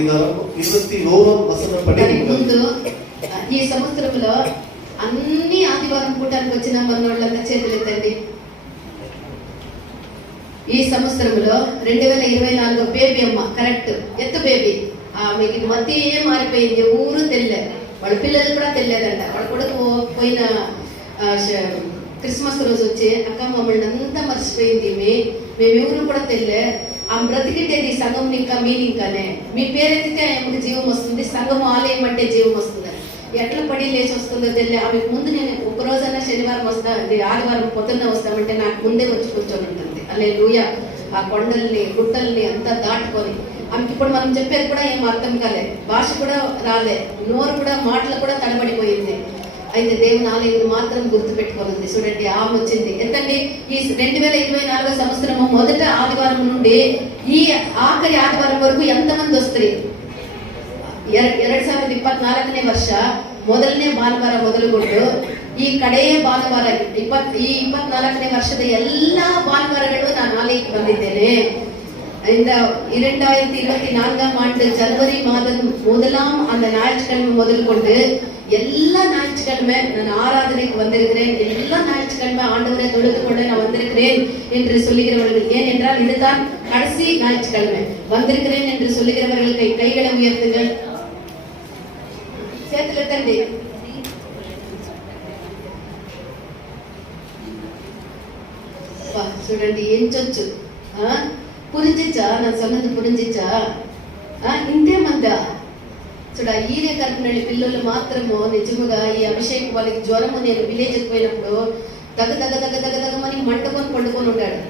அதிகாரம் 21 வசனம் படிங்க. ఈ సంవత్సరంలో అన్ని ఆదివారం పూటానికి వచ్చిన మనోళ్ళంతా చేతులు ఎత్తండి. ఈ సంవత్సరంలో 2024 బేబీ అమ్మ కరెక్ట్ ఎత్తు బేబీ ఆమెకి మతి మారిపోయింది. ఊరు తెల్లే, వాళ్ళ పిల్లలు కూడా తెలియదంట. వాళ్ళ కొడుకు పోయిన క్రిస్మస్ రోజు వచ్చి అక్క మమ్మల్ని అంతా మర్చిపోయింది, మేమెవరు కూడా తెలియే. ఆమె బ్రతికిండేది సంఘం ఇంకా మీనింకానే. మీ పేరెత్తితే ఆమెకు జీవం వస్తుంది, సంఘం ఆలయం అంటే జీవం వస్తుంది. ఎట్లా పడి లేచి వస్తుందో తెలియదు. ఆమెకు ముందు నేను ఒక రోజైనా శనివారం వస్తా, ఆదివారం పొద్దున్న వస్తామంటే నాకు ముందే వచ్చి కూర్చొని ఉంటుంది. హల్లెలూయా. ఆ కొండల్ని గుట్టల్ని అంతా దాటుకొని ఆమెకి ఇప్పుడు మనం చెప్పేది కూడా ఏం అర్థం కాలే, భాష కూడా రాలే, నోరు కూడా మాటలు కూడా తడబడిపోయింది. అయితే దేవుని ఆలయం మాత్రం గుర్తు పెట్టుకోనుంది. చూడండి ఆమె వచ్చింది ఎంతండి. ఈ 2024 సంవత్సరము మొదట ఆదివారం నుండి ఈ ఆఖరి ఆదివారం వరకు ఎంతమంది వస్తారు? 2024 ವರ್ಷ ಮೊದಲನೇ ಭಾನುವಾರ ಮೊದಲುಗೊಂಡು ಈ ಕಡೆಯ ಭಾನುವಾರ ಈ 24ನೇ ವರ್ಷದ ಎಲ್ಲಾ ಭಾನುವಾರಗಳು ನಾನು ಆಲಯಕ್ಕೆ ಬಂದಿದ್ದೇನೆ. இந்த 2024ஆம் ஆண்டு ஜனவரி மாதம் முதலாம் அந்த ஞாயிற்றுக்கிழமை முதல் கொண்டு எல்லா ஞாயிற்றுக்கிழமை நான் ஆராதனைக்கு வந்திருக்கிறேன். எல்லா ஞாயிற்றுக்கிழமை ஆண்டவரை தொழுது கொண்டு நான் வந்திருக்கிறேன் என்று சொல்லுகிறவர்கள், ஏனென்றால் இதுதான் கடைசி ஞாயிற்றுக்கிழமை. வந்திருக்கிறேன் என்று சொல்லுகிறவர்கள் கைகளை உயர்த்துங்கள், చేతులు ఎత్తండి. చూడండి ఏం చొచ్చు పురించా, నా సొన్నది పురించా ఇంతే మందా. చూడ ఈరే కల్పనల్లి పిల్లలు మాత్రము నిజముగా ఈ అభిషేకం వాళ్ళకి జ్వరము, నేను విలేజ్కి పోయినప్పుడు దగ్గమని మంటకొని పండుకొని ఉన్నాడు.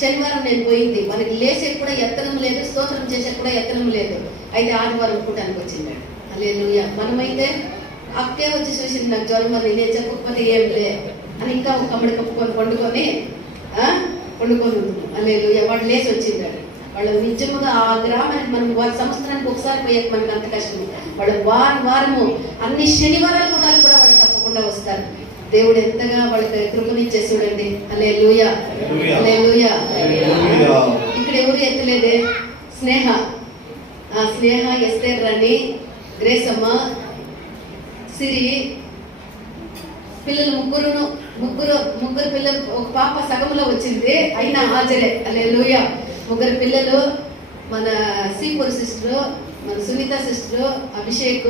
శనివారం నేను పోయింది, మనకి లేసేకి కూడా ఎత్తనం లేదు, స్తోత్రం చేసేకి కూడా ఎత్తనం లేదు. అయితే ఆదివారం పూటానికి వచ్చిండాడు. హల్లెలూయా. మనమైతే అక్కే వచ్చి చూసింది నాకు జ్వరం అని, నేను చెప్పకపోతే ఏం లే అని ఇంకా ఒక కమ్మడి కప్పుకొని పండుకొని హల్లెలూయా. వాడు లేచి వచ్చిండాడు. వాళ్ళు నిజముగా ఆ గ్రామానికి మనం వాళ్ళ సంవత్సరానికి ఒకసారి పోయాక మనకు అంత కష్టం. వాళ్ళు వారము అన్ని శనివారాలు కూడా వాళ్ళు తప్పకుండా వస్తారు. దేవుడు ఎంతగా వాళ్ళకి కృపనిచ్చే చూడండి. హల్లెలూయా, హల్లెలూయా. ఇక్కడ ఎవరు ఎత్తలేదే? స్నేహ, ఎస్తేర్ రాణి, గ్రేసమ్మ, సిరి పిల్లలు ముగ్గురు పిల్లలు. ఒక పాప సగంలో వచ్చింది అయినా హాజరే. హల్లెలూయా. ముగ్గురు పిల్లలు, మన సీపూర్ సిస్టరు, మన సునీత సిస్టరు, అభిషేక్,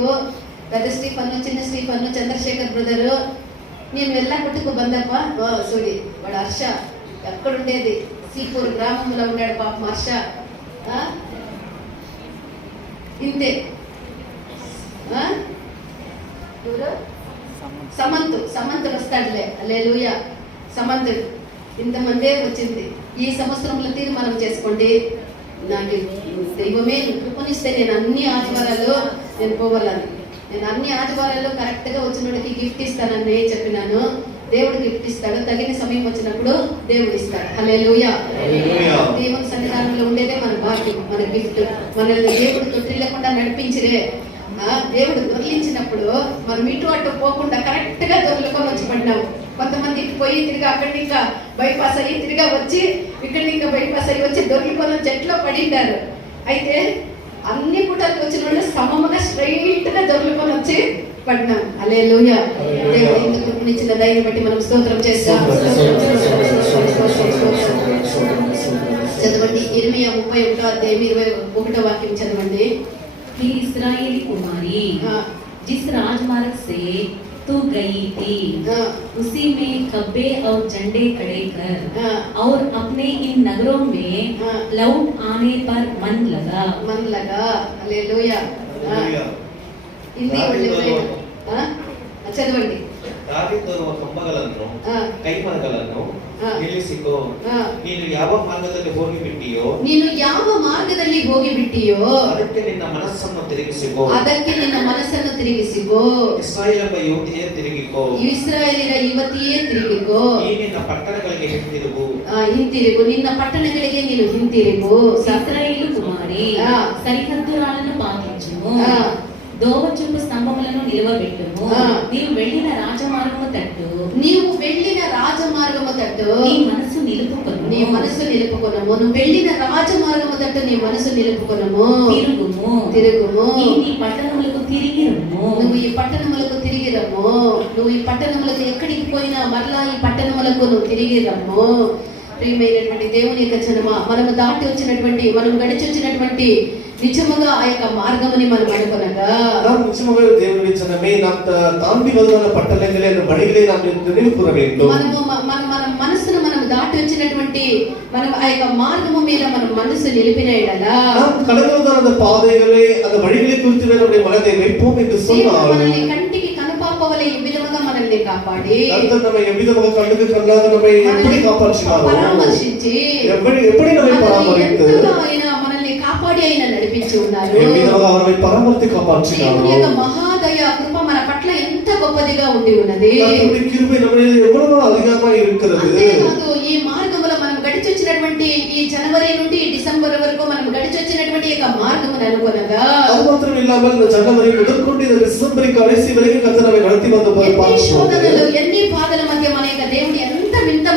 పెద్ద స్టీఫన్, చిన్న స్టీఫన్, చంద్రశేఖర్ బ్రదరు. నేను వెళ్ళా కొట్టుకు బందప్ప సూడి వాడు హర్ష ఎక్కడుండేది సీపూర్ గ్రామంలో ఉన్నాడు పాపం హర్ష. ఇంతే సమంతుడు వస్తాడులే. హల్లెలూయా. సమంతుడు ఇంతమందే వచ్చింది. ఈ సంవత్సరంలో తీర్మానం చేసుకోండి, నాకు దైవమే కృపనిస్తే నేను అన్ని ఆదివారాలు నేను పోవాలని. నేను అన్ని ఆదివారాలు కరెక్ట్ గా వచ్చినోడికి గిఫ్ట్ ఇస్తానని చెప్పినాను. దేవుడు గిఫ్ట్ ఇస్తాడు, తగిన సమయం వచ్చినప్పుడు దేవుడు ఇస్తాడు. హల్లెలూయా. దేవుని సన్నిధానంలో ఉండేదే మన భాగ్యం, మన గిఫ్ట్. మనల్ని దేవుడు తొట్టిల్లకుండా నడిపించిరే. దేవుడు దొరికించినప్పుడు మనం ఇటు అటు పోకుండా కరెక్ట్ గా దొరుకుకొని వచ్చి పడినాము. కొంతమంది ఇటు పోయి తిరిగి అక్కడి ఇంకా బైపాస్ అయ్యి తిరిగా వచ్చి ఇక్కడి ఇంకా బైపాస్ అయ్యి వచ్చి దొరికికొని చెట్లో పడిండారు. అయితే అన్ని పూటలకు వచ్చిన వాళ్ళు సమముగా స్ట్రైట్ గా దొరుకుకొని వచ్చి పడినాం. హల్లెలూయా. దేవుడు ఇంత కృపనిచ్చిన దయని బట్టి మనం స్తోత్రం చేస్తాం. చదవండి ఇర్మియా 31:21 వాక్యం చదవండి. कि इस्राएली कुमारी जिस राजमार्ग से तू गई थी उसी में खब्बे और झंडे खड़े कर और अपने इन नगरों में लौट आने पर मन लगा. హల్లెలూయా. ಹಿಂದಿ ಒಳ್ಳೆ ಚದವಂಡಿ. ದಾರಿದೋರುವ ಕಂಬಗಳನ್ನು ಕೈಮರಗಳನ್ನು ನಿಲ್ಲಿಸಿಕೋ. ನೀನು ಯಾವ ಮಾರ್ಗದಲ್ಲಿ ಹೋಗಿ ಬಿಟ್ಟಿಯೋ ಅದಕ್ಕೆ ನಿನ್ನ ಮನಸ್ಸನ್ನು ತಿರುಗಿಸಿಕೋ. ಇಸ್ರಾಯೇಲರ ಯುವತಿಯೇ ತಿರುಗಿಕೋ. ಈ ನಿನ್ನ ಪಟ್ಟಣಗಳಿಗೆ ಹಿಂತಿರುಗು. ನಿನ್ನ ಪಟ್ಟಣಗಳಿಗೆ ನೀನು ಹಿಂತಿರುಗು. ఇశ్రాయేలు కుమారి సరిహద్దులను పాటించుము. దోవచుంపు స్తంభములను నిలవబెట్టుము. ఆ. నీవు వెళ్ళిన రాజమార్గము తట్టు నీవు వెళ్ళిన రాజమార్గము తట్టు నీ మనసు నిలుపుకొను. నీ మనసు నిలుపుకొనము. నువ్వు వెళ్ళిన రాజమార్గము తట్టు నీ మనసు నిలుపుకొనము. తిరుగుము. తిరుగుము. నీ పట్టణములకు తిరిగి రమ్ము. నువ్వు ఈ పట్టణములకు తిరిగి రమ్ము. నువ్వు ఈ పట్టణములకు ఎక్కడికి పోయినా మరలా ఈ పట్టణములకు నువ్వు తిరిగి రమ్ము. ప్రియమైనటువంటి దేవుని యొక్క జనమా, మనము దాటి వచ్చినటువంటి, మనం గడిచి వచ్చినటువంటి நிச்சயமாக ఆ యొక్క మార్గముని మనం అనుకొనగా நாம் நிச்சயமாக தேவனுடைய ஜனமே நாம் தாண்டி வருகிற பட்டணங்களே அந்த வழிகளை நாம் நினைவு கூற வேண்டும். మన మనసును మనం దాటి వచ్చినటువంటి మనం ఆ యొక్క మార్గము మీద మనం మనసు నిలిపిన ఎడల நாம் கடந்து வந்த அந்த பாதைகளை அந்த வழிகளை குறித்து நம்முடைய மனதை வைப்போம் என்று சொன்னால் మనల్ని కంటికి కనుపాపవలే ఈ విధముగా మనల్ని కాపాడి கர்த்தர் நம்மை எவ்விதமாக கண்ணுக்கு கண்ணாக நம்மை எப்படி காப்பாற்றினாரோ పరామర్శించి எப்படி நம்மை பராமரித்து ఆయన మనల్ని కాపాడి ఆయన నడిపించి ఉన్నారు. எவ்விதமாக அவரை பராமரித்து காப்பாற்றினாரோ దేవుని యొక్క మహాదయ కృప మన పట్ల ఎంత గొప్పదిగా ఉండి ఉన్నది. கர்த்தருடைய கிருபை நம்மில் எவ்வளவு அதிகமாக இருக்கிறது. అంతేకాదు ఈ మార్గములో మనం గడిచి వచ్చినటువంటి ఈ జనవరి నుండి డిసెంబర్ వరకు మనం గడిచి వచ్చినటువంటి యొక్క మార్గమును అనుకొనగా அது மாத்திரம் இல்லாமல் இந்த ஜனவரி முதற்கொண்டு இந்த டிசம்பர் கடைசி வரைக்கும் கர்த்தர் நம்மை நடத்தி வந்த శోధనలు ఎన్ని బాధల మధ్య మన యొక్క దేవుడు ఎంత వింత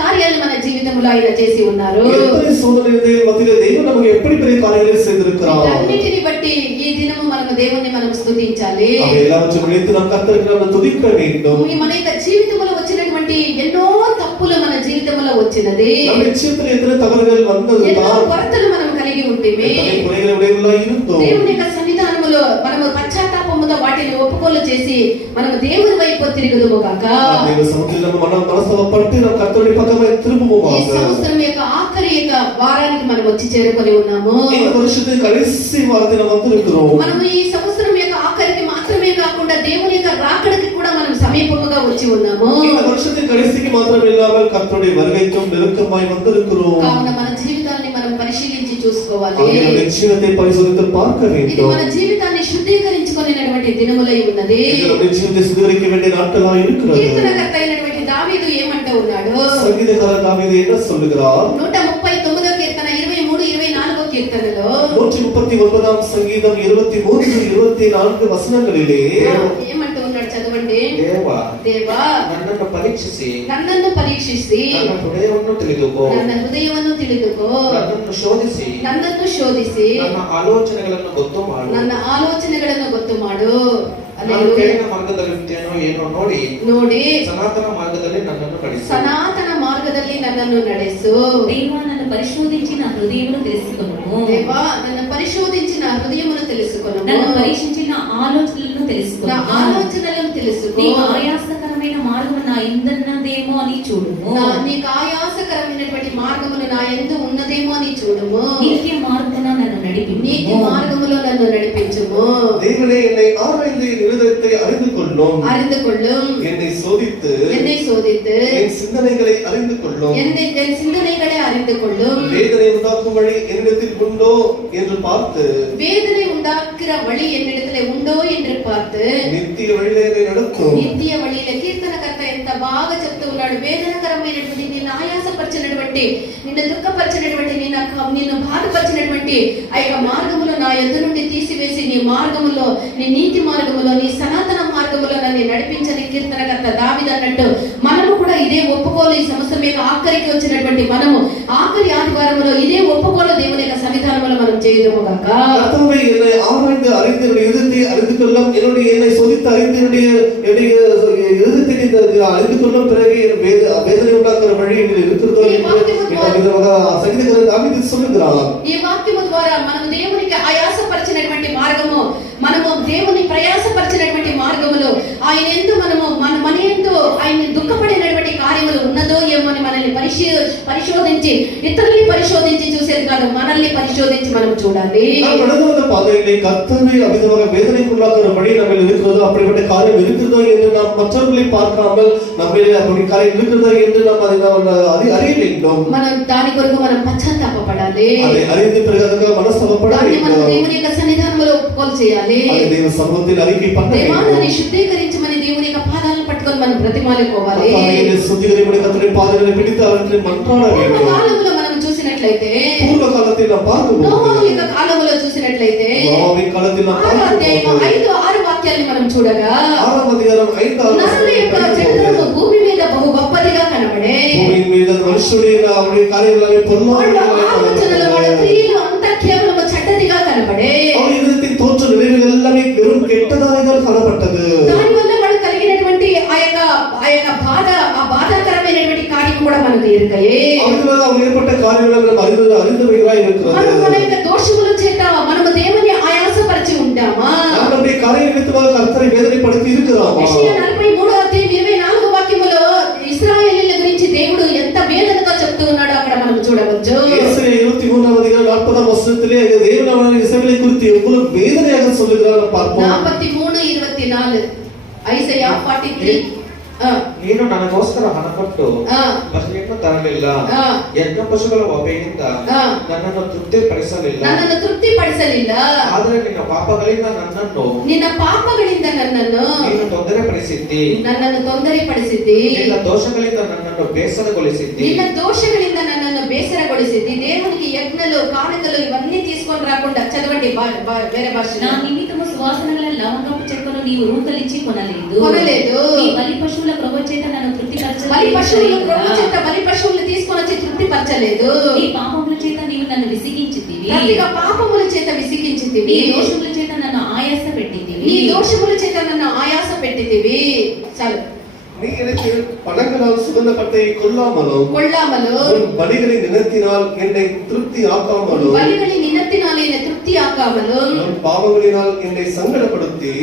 కార్యాలు మన జీవితంలో ఆయన చేసి ఉన్నారు. எத்தனை சோதனைகள் மத்தியிலே தேவன் நமக்கு எப்படி பெரிய காரியங்களை செய்திருக்கிறார். అన్నిటిని బట్టి ఈ దినము మనం దేవుణ్ణి మనం స్తుతించాలి. అవి எல்லாவற்றையும் நினைத்து நாம் கர்த்தருக்கு நாம் துதிக்க வேண்டும். మన యొక్క జీవితంలో వచ్చినటువంటి ఎన్నో తప్పులు మన జీవితంలో వచ్చినది. நம்ம జీవితంలో ఎన్నో తప్పులు வந்தது ఎన్నో కొరతలు మనం కలిగి ఉంటిమి. ఎన్నో కుறைகளை உடையவர்களாய் இருந்தோம். దేవుని యొక్క సన్నిధానములో మనము పశ్చాత్తాపముతో వాటిని ఒప్పుకోలు చేసి మనము దేవుని వైపు తిరుగుదుము గాక. దేవ సముద్రంలో మనం మనసవపట్టి మనం కర్తరుడి పక్కమై తిరుగుము ఈ సంవత్సరం యొక్క ఆఖరి యొక్క వారానికి మనం వచ్చి చేరుకొని ఉన్నాము. ఈ వర్షത്തെ కடைசி వారదిన వந்திருக்கிறோம். మనము ఈ సంవత్సరం యొక్క ఆఖరికి మాత్రమే కాకుండా దేవుని యొక్క రాకడకి కూడా మనం సమీపముగా వచ్చి ఉన్నాము. ఈ వర్షത്തെ కடைசிకి మాత్రమే ఇల్లాமல் కర్తరుడి வருகைக்கும் நெருக்கமாய் வந்திருக்கிறோம். కావున మన జీవితాన్ని మనం పరిశీలించి చూసుకోవాలి. మన జీవితాన్ని పరిశోధించి பார்க்க வேண்டும். ఇది మన జీవితాన్ని శుద్ధీకరించుకునేటువంటి దినములై ఉన్నది. ఇది మన జీవితాన్ని శుద్ధీకరించే వేண்டிய நாட்களாய் இருக்கிறது. కీర్తనకర్త అయినటువంటి దావీదు ఏమంటూ ఉన్నాడు? సంగీతకారుడు దావీదు என்ன சொல்லுகிறார்? 139వ కీర్తన 23 24వ కీర్తనలో 139వ సంగీతం 23 24 వచనங்களிலே ఏమంటూ ఉన్నాడు? చదవండి. దేవా నన్నನ್ನು ಪರೀಕ್ಷಿಸಿ నన్ను పరీక్షిಸಿ ನನ್ನ ಹೃದಯವನ್ನು ತಿಳಿದುಕೋ ನನ್ನ ಹೃದಯವನ್ನು ತಿಳಿದುಕೋ ನನ್ನನ್ನು ಶೋಧಿಸಿ ನನ್ನನ್ನು ಶೋಧಿಸಿ ನನ್ನ ಆಲೋಚನೆಗಳನ್ನು ಗೊತ್ತು ಮಾಡು ನನ್ನ ಆಲೋಚನೆಗಳನ್ನು ಗೊತ್ತು ಮಾಡು. ನಾನು ಕೆಳಗಿನ ಮಾರ್ಗದಲ್ಲಿರ್ತೇನೋ ಏನೋ ನೋಡಿ ಸನಾತನ ಮಾರ್ಗದಲ್ಲಿ ನನ್ನನ್ನು ನಡೆಸು. సనాతన మార్గದಲ್ಲಿ నన్నನ್ನು ನಡೆಸು. దేవా నన్ను పరిశోధించి నా హృదయమును తెలుసుకొనుము. దేవా నన్ను పరిశోధించి నా హృదయమును తెలుసుకొనుము. నన్ను పరీక్షించి నా ఆలోచనలను తెలుసుకొనుము. నా ఆలోచనలను తెలుసుకో. నీకు ఆయాసకరమైన మార్గము నా ఇందున్నదేమో అని చూడుము. నీకు ఆయాసకరమైనటువంటి మార్గములు నా యందు ఉన్నదేమో అని చూడుము. నిత్య మార్గమున నన్ను నడిపించుము. నీతి మార్గములో నన్ను నడిపించుము. தேவனே என்னை ஆராய்ந்து என் இருதயத்தை அறிந்து கொள்ளும். என்னை சோதித்து என் சிந்தனைகளை அறிந்து கொள்ளும். என் சிந்தனைகளை அறிந்து கொள்ளும். வேதனை உண்டாக்கும் வழி என்னிடத்தில் உண்டோ என்று பார்த்து வேதனை உண்டாக்குற வழி என்னிடத்தில் உண்டோ என்று பார்த்து నిత్య వழிలో என்னை நடத்தும். నిత్య వழிలో కీర్తనకర్త ఎంత బాగా చెప్తూ ఉన్నాడు. వేదనకరమైనటువంటి నిన్ను ఆయాసపరిచినటువంటి నిన్ను దుఃఖపరిచినటువంటి నిన్ను బాధపరిచినటువంటి ఆ యొక్క మార్గములో నా యొద్ద నుండి తీసివేసి నీ మార్గములో నీ నీతి మార్గములో నీ సనాతన మార్గములో నన్ను నడిపించని కీర్తనకర్త దావీదు అన్నట్టు మనము కూడా ఇదే ఒప్పుకోలు ఈ సంవత్సరం యొక్క ఆఖరికి వచ్చినటువంటి మనము ఆఖరి ఆదివారములో ఇదే ఒప్పుకోలు దేవుని యొక్క సన్నిధానములో మనం చేయుదుము గాక. கர்த்தாவே என்னை ஆராய்ந்து அறிந்து என்னுடைய இதயத்தை அறிந்து கொள்ளும். என்னை சோதித்து அறிந்து என்னுடைய இதயத்தை அறிந்து கொள்ளும். பிறகு வேதனை உண்டாக்குற வழி இருக்கிறதோ సంగీతకారుడు దావీదు சொல்லுகிறார். ఈ వాక్యము ద్వారా మనము దేవునికి ఆయాసపరిచినటువంటి మార్గము మనము దేవుని ప్రయాసపరిచినటువంటి మార్గములో ఆయన ఎందు మనము మన ఎందు ఆయన దుఃఖపడినటువంటి కార్యములు ఉన్నదో ఏమో అని మనల్ని పరిశోధించి ఇతరుల్ని పరిశోధించి చూసేది కాదు, మనల్ని పరిశోధించి మనం చూడాలి. கடந்து வந்த பாதையிலே கர்த்தரை அவிதமாக வேதனைக்குள்ளாக்குற வழி நம்ம இருக்கிறதோ அப்படிப்பட்ட காரியம் இருக்கிறதோ என்று நாம் மற்றவர்களை பார்க்காமல் நம்மளே அப்படி காரியம் இருக்கிறதோ என்று நாம் அதை அறிய வேண்டும். మనం దాని కొరకు మనం పశ్చాత్తాపపడాలి. அதை அறிந்து பிறகு அதுக்கு మనస్సవపడ வேண்டும். మనం దేవుని యొక్క సన్నిధానంలో ఒప్పుకోలు చేయాలి. దేవ సముద్రத்தில் அறிக்கை பண்ண దేవా வேண்டும். నన్ను శుద్ధీకరించమని దేవుని యొక్క పాదాలను పట్టుకొని మనం ప్రతిమాలిపోవాలి. சுத்திகரிப்புடைய கர்த்தருடைய பாதங்களை பிடித்து அவர்களை மன்றாட வேண்டும். కాలంలో మనం చూసినట్లయితే చూసినట్లయితే పూర్వకాలத்தில் நாம் பார்க்கும்போது నోవహు యొక్క కాలంలో చూసినట్లయితే நோவாவின் காலத்தில் நாம் 6వ అధ్యాయం பார்க்கும்போது 5-6 వాక్యాలను మనం చూడగా 6వ అధ్యాయం 5వ నరుల యొక్క చరిత్రము భూమి మీద బహు గొప్పదిగా కనబడే భూమి మీద మనుషుడి அவருடைய காரியங்களை వాళ్ళ ఆలోచనలు వాళ్ళ క్రియలు అంతా కేవలం చెడ్డదిగా కనబడే அவர் இதயத்தின் தோற்ற நிலைகள் எல்லாமே வெறும் கெட்டதாகதான் காணப்பட்டது. దానివల్ల వాళ్ళు కలిగినటువంటి ఆ యొక్క బాధాకరమైనటువంటి కార్యం కూడా మనకు இருக்கையே அவர்களால் அவர் ஏற்பட்ட காரியங்கள் அறிந்தவைகளாய் இருக்கிறது. మన యొక్క దోషముల చేత మనము దేవుని ఆయాసపరిచి ఉంటామా? நம்முடைய காரிய நிமித்தமாக கர்த்தரை வேதனைப்படுத்தி இருக்கிறோமா? యెషయా 43వ అధ్యాయం 24వ వాక్యములో ఇశ్రాయేలీయుల గురించి దేవుడు ఎంత వేదనగా చెప్తూ ఉన్నాడో అక్కడ మనం చూడవచ్చు. యెషయా 23వ అధ్యాయం 40వ వచనத்திலே தேவன் அவர்கள் இஸ்ரவேலை குறித்து எவ்வளவு வேதனையாக சொல்லுகிறார் பார்ப்போம். 43:24 ಐಸಯಾ 43 ನೀನು ನನಗೋಸ್ಕರ ಹಣ ಕೊಟ್ಟು ಬಲಿಯನ್ನು ತರಲಿಲ್ಲ, ಯಜ್ಞ ಪಶುಗಳ ಒಬ್ಬೆಯಿಂದ ನನ್ನನ್ನು ತೃಪ್ತಿಪಡಿಸಲಿಲ್ಲ. ಆದರೆ ನಿನ್ನ ಪಾಪಗಳಿಂದ ನನ್ನನ್ನು ನೀನು ತೊಂದರೆಪಡಿಸಿದ್ದಿ. ನಿನ್ನ ದೋಷಗಳಿಂದ ನನ್ನನ್ನು ಬೇಸರಗೊಳಿಸಿದ್ದಿ. దేవునికి యజ్ఞలు కానుకలు ఇవన్నీ తీసుకొని రాకుండా చదవండి వేరే భాష. నా నిమిత్తము సువాసనగల లవంగపు చెక్కను నీవు రూకలించి కొనలేదు. నీ బలి పశువుల క్రొవ్వు చేత నన్ను బలి పశువులు తీసుకొని వచ్చి తృప్తిపరచలేదు. నీ పాపముల చేత నీవు నన్ను విసిగించితివి. పాపముల చేత విసిగించితివి. నీ దోషముల చేత నన్ను ఆయాస పెట్టితివి. చాలు. நீ எனக்கு பணங்களால் சுகந்தப்பட்டை கொள்ளாமலும் உன் பலிகளை நினைத்தினால் என்னை திருப்தி ஆக்காமலும் உன் பாவங்களினால் என்னை சங்கடப்படுத்தி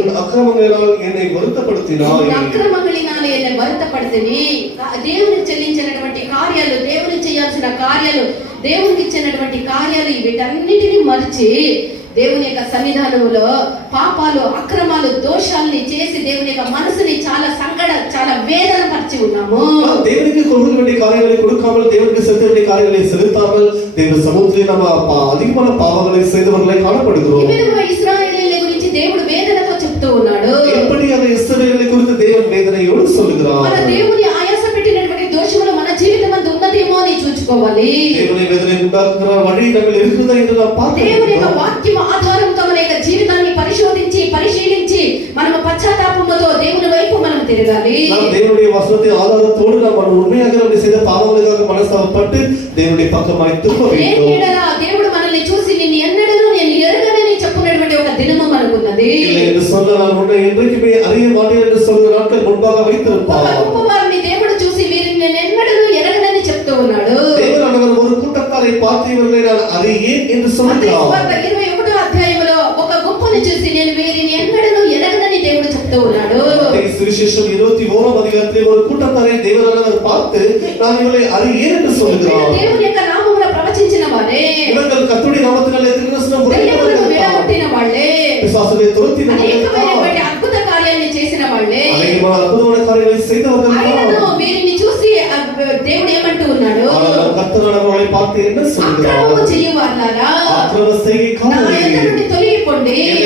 உன் அக்கிரமங்களினால் என்னை வருத்தப்படுத்தினாய். దేవునికి చెల్లించినటువంటి కార్యాలు, దేవునికి చేయాల్సిన కార్యాలు, దేవునికి ఇచ్చినటువంటి కార్యాలు వీటన్నిటిని మరిచి దేవుని యొక్క సన్నిధానంలో పాపాలు, అక్రమాలు, దోషాలని చేసి దేవుని యొక్క మనసుని చాలా వేదన పరిచి ఉన్నాము. దేవునికి கொடுக்க வேண்டிய காரியங்களை கொடுக்காமல், దేవునికి செலுத்த வேண்டிய காரியங்களை செலுத்தாமல் தேவ சமூகத்தில் நம்ம அதிகமான பாவங்களை செய்தவர்களை காணப்படுகிறோம். ఇశ్రాయేలీయుల గురించి దేవుడు వేదనతో చెప్తూ ఉన్నాడు. எப்படியாக இஸ்ரவேலை குறித்து தேவன் வேதனையோடு சொல்லுகிறார். మన దేవుని ఆయాస పెట్టినటువంటి దోషములు మన జీవితమందు ఉన్నదేమో అని చూసుకోవాలి. దేవుని వేదனை ఉండాకుற వழி நம்மில் இருக்குதா என்று நாம் பார்க்க దేవుని యొక్క వాక్యం ఆధారంతో మన యొక్క జీవితాన్ని పరిశీలించి మనము పశ్చాత్తాపముతో దేవుని వైపు మనం తిరగాలి. நாம் தேவனுடைய வசனத்தின் ஆதாரத்தோடு நாம் உண்மையாக நம்ம செய்த பாவங்களுக்காக மனஸ்தாபப்பட்டு தேவனுடைய பக்கமாய் திரும்ப வேண்டும். దేవుడు మనల్ని చూసి నిన్ను ఎన్నడూ నేను ఎరుగనని చెప్పుకున్నటువంటి ఒక దినము మనకున్నది. என்று சொன்ன நான் உன்னை என்றைக்குமே அறிய மாட்டேன் என்று சொல்கிற நாட்கள் முன்பாக வைத்திருப்பார். గొప్పవారిని దేవుడు చూసి వీరిని నేను ఎన్నడూ ఎరగనని చెప్తూ ఉన్నాడు. தேவன் ஒரு கூட்டத்தாரை பார்த்து இவர்களை நான் அறியேன் என்று சொல்கிறார். 21వ అధ్యాయంలో ఒక గుంపుని చూసి నేను వీరిని ఎన్నడూ ఎరగనని దేవుడు చెప్తూ ఉన్నాడు. సువిశేషం 21వ అధ్యాయంలో ஒரு கூட்டத்தாரை தேவனானவர் பார்த்து நான் இவர்களை அறியேன் என்று சொல்கிறார். దేవుని యొక్క నామమున ప్రవచించిన వారే, இவர்கள் கர்த்தருடைய நாமத்தினாலே திருவசனம் ఉడగొట్టిన వాళ్ళే, பிசாசுகளை துரத்தினவர்களே, అద్భుత కార్యాన్ని చేసిన వాళ్ళే, అద్భుతమైన కార్యాలు செய்தவர்கள். వీరిని చూసి దేవుడు ఏమంటూ ఉన్నాడు? కర్తరుని பார்த்து என்ன சொல்கிறார்? అక్రమము చేయువారులారా, అక్రమ చేయకారులారా, నా ఎదుట నుండి తొలగిపోండి, నేను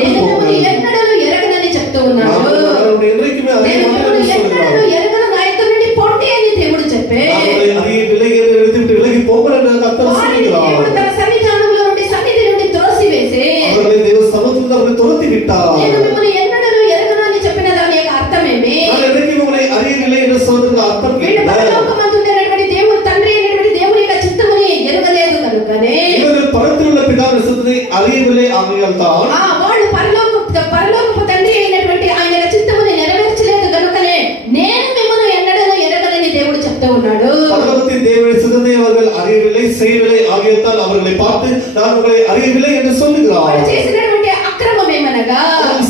మిమ్మల్ని ఎన్నడూ ఎరగనని చెప్తూ ఉన్నాడు. ఎరగను, నా ఎదుట నుండి పొండి అని దేవుడు చెప్పే దేవుడు తన సన్నిధానంలో నుండి సన్నిధి నుండి త్రోసివేసి నేను మిమ్మల్ని ఎన్నడూ ఎరగను అని చెప్పిన దాని యొక్క అర్థమేమి? వీళ్ళు పరలోకమందున్నటువంటి దేవుడు తండ్రి అయినటువంటి దేవుని యొక్క చిత్తముని ఎరుగలేదు కనుకనే వాళ్ళు పరలోకపు తండ్రి అయినటువంటి ఆయన యొక్క చిత్తముని నెరవేర్చలేదు కనుకనే నేను మిమ్మల్ని ఎన్నడూ ఎరగనని దేవుడు చెప్తూ ఉన్నాడు. தேவனுடைய சித்தத்தை அவர்கள் அறியவில்லை, செய்யவில்லை, ஆகியதால் அவர்களை பார்த்து நான் உங்களை அறியவில்லை என்று சொல்லுகிறார். చేసినటువంటి అక్రమం ఏమనగా,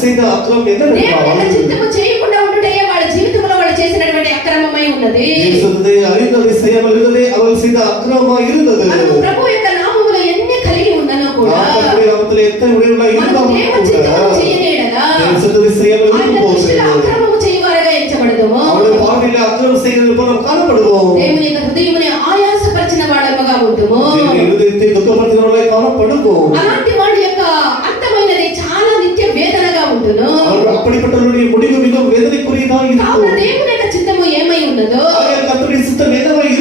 செய்த அக்கிரமம் దేవుని చిత్తము చేయకుండా ఉండటమే వాళ్ళ జీవితంలో వాళ్ళు చేసినటువంటి అక్రమమై ఉన్నది. சித்தத்தை அறிந்ததை செய்யாமல் இருந்ததே அவர்கள் செய்த அக்கிரமமாய் இருந்தது. ప్రభు యొక్క నామములో ఎన్ని కలిగి ఉన్ననో కూడా ప్రభువు의 నామములో ఎత్తని ఉడైయున్నాయి இருந்தாலும் దేవుని చిత్తము చేయనేడగా சித்தத்தை செய்யாமல் இருக்கும்போது అక్రమము చేయవారుగా ఎంచబడదుము. அவருடைய பார்வையில் அக்கிரமம் செய்கிறது போல நாம் காணப்படுவோம். దేవుని యొక్క హృదయముని ఆయాసపరిచిన వాడముగా ఉంటుము. దేవుని హృదయத்தை దుఃఖపరిచినవారుగా కాணப்படுவோம். అలాంటి వాడి యొక్క అంతమైనది చాలా నిత్య వేదనగా ఉంటును. அப்படிப்பட்டவருடைய முடிவு மிகவும் வேதனைக்குரியதாக இருக்கும். దేవుని యొక్క చిత్తము ఏమై ఉన్నదో கர்த்தருடைய சித்தம் என்னவாய்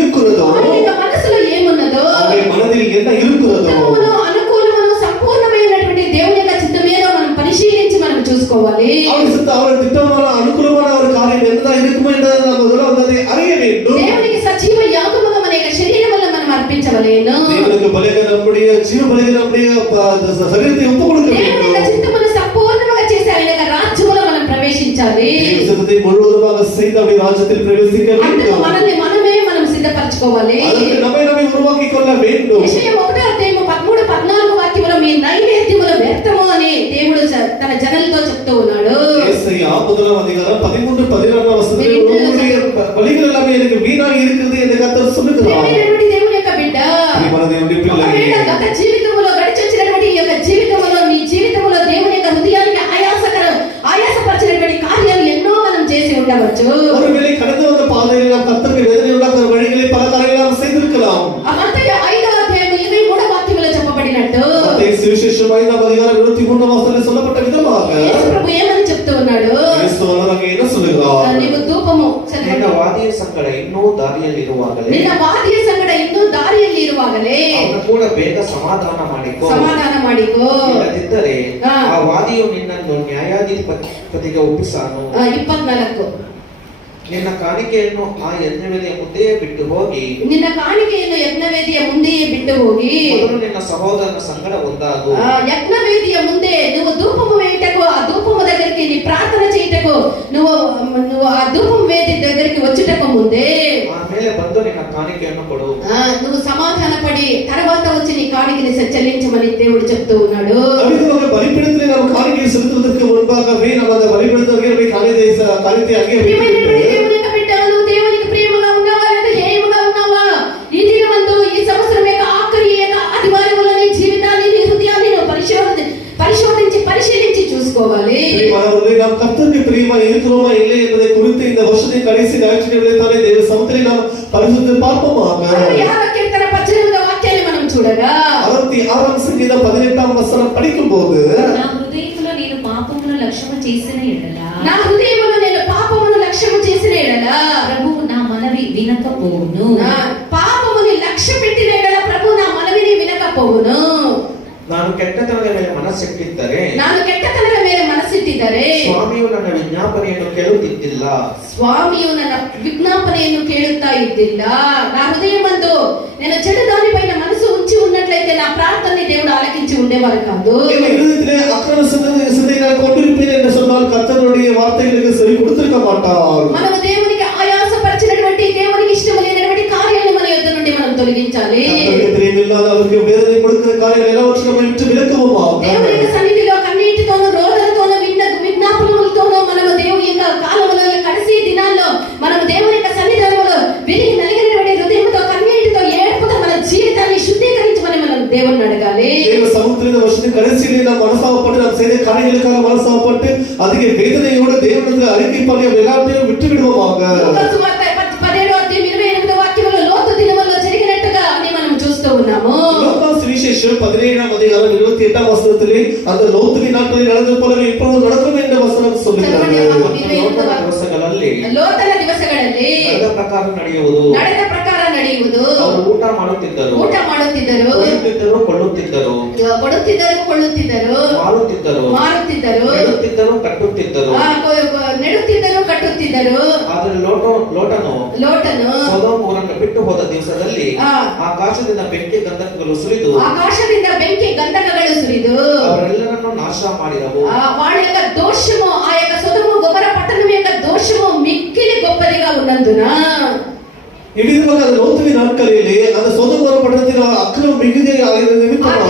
அவர் திட்டமான அனுகூலமான ஒரு காரியம் என்னதான் இருக்கும் என்பதை நாம் முதல்ல வந்து அதை அறிய வேண்டும். దేవునికి సజీవ యాగముగా మన యొక్క శరీరం వల్ల మనం అర్పించవలెను. தேவனுக்கு பலியாக நம்முடைய ஜீவ பலியாக நம்முடைய శరీరத்தை ఒప్పు கொடுக்க దేవుని యొక్క வேண்டும். చిత్తమును సంపూర్ణంగా చేసి ఆయన యొక్క రాజ్యములో మనం ప్రవేశించాలి. தேவ சித்தத்தை முழுவதுமாக செய்து அவருடைய ராஜ்யத்தில் பிரவேசிக்க అందుకు வேண்டும். మనల్ని మనమే మనం సిద్ధపరచుకోవాలి. அதற்கு நம்மை உருவாக்கிக் கொள்ள வேண்டும். యెషయా 1:13-14 వాక్యములో మీ నైవేద్యములు వ్యర్థము అని దేవుడు తన జనులతో చెప్తూ ఉన్నాడు. యేసయ్యా 13-14 వచనத்தில் உங்களுடைய பலிகள் எல்லாமே எனக்கு வீணாக இருக்கிறது என்று கர்த்தர் சொல்லுகிறார். దేవుని యొక్క బిడ్డ, మన దేవుని పిల్లలు, ఒకవేళ గత జీవితంలో గడిచొచ్చినటువంటి ఈ యొక్క జీవితంలో మీ జీవితంలో దేవుని యొక్క హృదయానికి ఆయాసపరిచినటువంటి కార్యాలు ఎన్నో మనం చేసి ఉండవచ్చు. ஒருவேளை கடந்து வந்த பாதையில் நாம் கர்த்தருக்கு வேதனை உண்டாக்குற வழிகளை பல காரியங்களை நாம் செய்திருக்கலாம். మత్తయి 5:23 వాక్యములో చెప్పబడినట్టు மத்தேயு சுவிசேஷம் 5:23 சொல்லப்பட்ட விதமாக యేసు ప్రభు ఏమని చెప్తూ ఉన్నాడు? యేసు అన్నగా என்ன சொல்லுகிறார்? నీవు ధూపము ನಿನ್ನ ವಾದಿಯ ಸಂಗಡ ಇನ್ನೂ ದಾರಿಯಲ್ಲಿರುವಾಗಲೇ ನಿನ್ನ ವಾದಿಯ ಸಂಗಡ ಇನ್ನೂ ದಾರಿಯಲ್ಲಿ ಇರುವಾಗಲೇ ಅವನ ಕೂಡ ಬೇಗ ಸಮಾಧಾನ ಮಾಡಿಕೋ. ಇಲ್ಲದಿದ್ದರೆ ಆ ವಾದಿಯು ನಿನ್ನನ್ನು ನ್ಯಾಯಾಧಿಪತಿಗೆ ಒಪ್ಪಿಸಾನು. 24 ನಿನ್ನ ಕಾಣಿಕೆಯನ್ನು ಆ ಯಜ್ಞವೇದಿಯ ಮುಂದೆಯೇ ಬಿಟ್ಟು ಹೋಗಿ ಮೊದಲು ನಿನ್ನ ಸಹೋದರನ ಸಂಗಡ ಒಂದಾಗು. యజ్ఞవేదియ ముందే నువ్వు ధూపము వేయటకు ఆ ధూపము దగ్గరికి నీ ప్రార్థన చేయటకు నువ్వు ఆ ధూపం వేది దగ్గరికి వచ్చుటకు ముందే ఆಮೇಲೆ ಬಂದು ನಿನ್ನ ಕಾಣಿಕೆಯನ್ನು ಕೊಡು. నువ్వు సమాధాన పడి తర్వాత వచ్చి నీ కాணிకని చెల్లించమని దేవుడు చెప్తూ ఉన్నాడు. அவிதமாக பலிபீடத்திலே நாம் காணிக்கை செலுத்துவதற்கு முன்பாகவே நாம் அந்த பலிபீடத்திலே காரியத்தை அங்கே దేవుని యొక్క బిడ్డ, నువ్వు దేవునికి ప్రియముగా ఉన్నావా లేదా హేయముగా ఉన్నావా? ఈ దినమందు ఈ సంవత్సరం యొక్క ఆఖరి యొక్క ఆదివారములో నీ జీవితాన్ని నీ హృదయాన్ని నువ్వు పరిశీలించి చూసుకోవాలి. நாம் கர்த்தருக்கு பிரியமா இருக்கிறோமா இல்லை என்பதை குறித்து இந்த வருஷத்தின் கடைசி ஞாயிற்றுக்கிழமை தானே தேவ சமூகத்தில் நாம் பரிசுத்த பார்ப்போமாக. 18 వాక్యాన్ని మనం చూడగా 66 సంగీతం 18 వచనం படிக்கும்போது నా హృదయములో నేను పాపమును లక్ష్యము చేసిన ఎడల ప్రభు నా మనవి వినకపోవును. పాపముని లక్ష్య పెట్టిన ఎడల ప్రభు నా మనవిని వినకపోవును. ನಾನು ಕೆಟ್ಟತನದ ಮೇಲೆ ಮನಸ್ಸಿಟ್ಟಿದ್ದರೆ ಸ್ವಾಮಿಯು ನನ್ನ ವಿಜ್ಞಾಪನೆಯನ್ನು ಕೇಳುತ್ತಾ ಇದ್ದಿಲ್ಲ. నా హృదయమందు నేను చెడు దానిపైన మనసు ఉంచి ఉన్నట్లయితే నా ప్రార్థనని దేవుడు ఆలకించి ఉండేవారు కాదు. இருதயத்திலே அக்கிரம சிந்தைகளை கொண்டிருப்பேன் என்று சொன்னால் கர்த்தருடைய வார்த்தைகளுக்கு செவி கொடுத்திருக்க மாட்டார். మనము దేవునికి ఆయాసపరిచినటువంటి దేవునికి ఇష్టం లేనటువంటి కార్యాలను మన యొద్ద నుండి మనం తొలగించాలి. கர்த்தருக்கு பிரியமில்லாத அவருக்கு வேதனை கொடுக்கிற காரியங்கள் எல்லாவற்றையும் நம்ம விட்டு விலக்குவோமாக. దేవుని సన్నిధిలో కన్నీటితోనూ రోదనతోనూ విజ్ఞాపనలతోనూ మనము దేవుని యొక్క కాలములో కడసి దినాల్లో మనము దేవుని యొక్క సన్నిధానంలో విరిగి నలిగినటువంటి హృదయంతో కన్నీటితో ఏడుపుతో మన జీవితాన్ని శుద్ధీకరించమని మనం దేవుణ్ణి అడగాలి. தேவ சமூகத்திலே வருஷத்தின் கடைசியிலே நாம் மனசாவப்பட்டு நாம் செய்த காரியங்களுக்காக மனசாவப்பட்டு அதிக வேதனையோடு தேவனிடத்தில் அறிக்கை பண்ணி எல்லாத்தையும் விட்டு விடுவோமாக. 17:28 వాక్యంలో లోతు దినముల్లో జరిగినట్టుగా అని మనం చూస్తూ ఉన్నాము. லூகாஸ் சுவிசேஷம் 17:28 வசனத்திலே அந்த லோத்துவின் நாட்களில் நடந்தது போலவே இப்பொழுது நடக்கும் என்ற வசனம் சொல்லுகிறது. ಲೋತನ ದಿವಸಗಳಲ್ಲಿ ನಡೆದ ಪ್ರಕಾರ ನಡೆಯುವುದು. ಅವರು ಊಟ ಮಾಡುತ್ತಿದ್ದರು, ಕೊಡುತ್ತಿದ್ದರು, ಮಾರುತ್ತಿದ್ದರು, ನೆಡುತ್ತಿದ್ದರು, ಕಟ್ಟುತ್ತಿದ್ದರು. ಆದರೆ ಲೋಟನು ಸೊದೋಮ್ ಊರನ್ನು ಬಿಟ್ಟು ಹೋದ ದಿವಸದಲ್ಲಿ ಆಕಾಶದಿಂದ ಬೆಂಕಿ ಗಂಧಕಗಳು ಸುರಿದು ಅವರೆಲ್ಲರನ್ನು ನಾಶ ಮಾಡಿದವು. వాళ్ళ యొక్క దోషము ఆ యొక్క సొదొమ గొమొర పట్టణం యొక్క దోషము మిక్కిలి గొప్పదిగా ఉన్నందున இடிதுவாக அந்த லோத்துவின் நாட்களிலே அந்த சோதோம் பட்டணத்தின் அக்கிரமம் மிகுதியாக நிமித்தமாக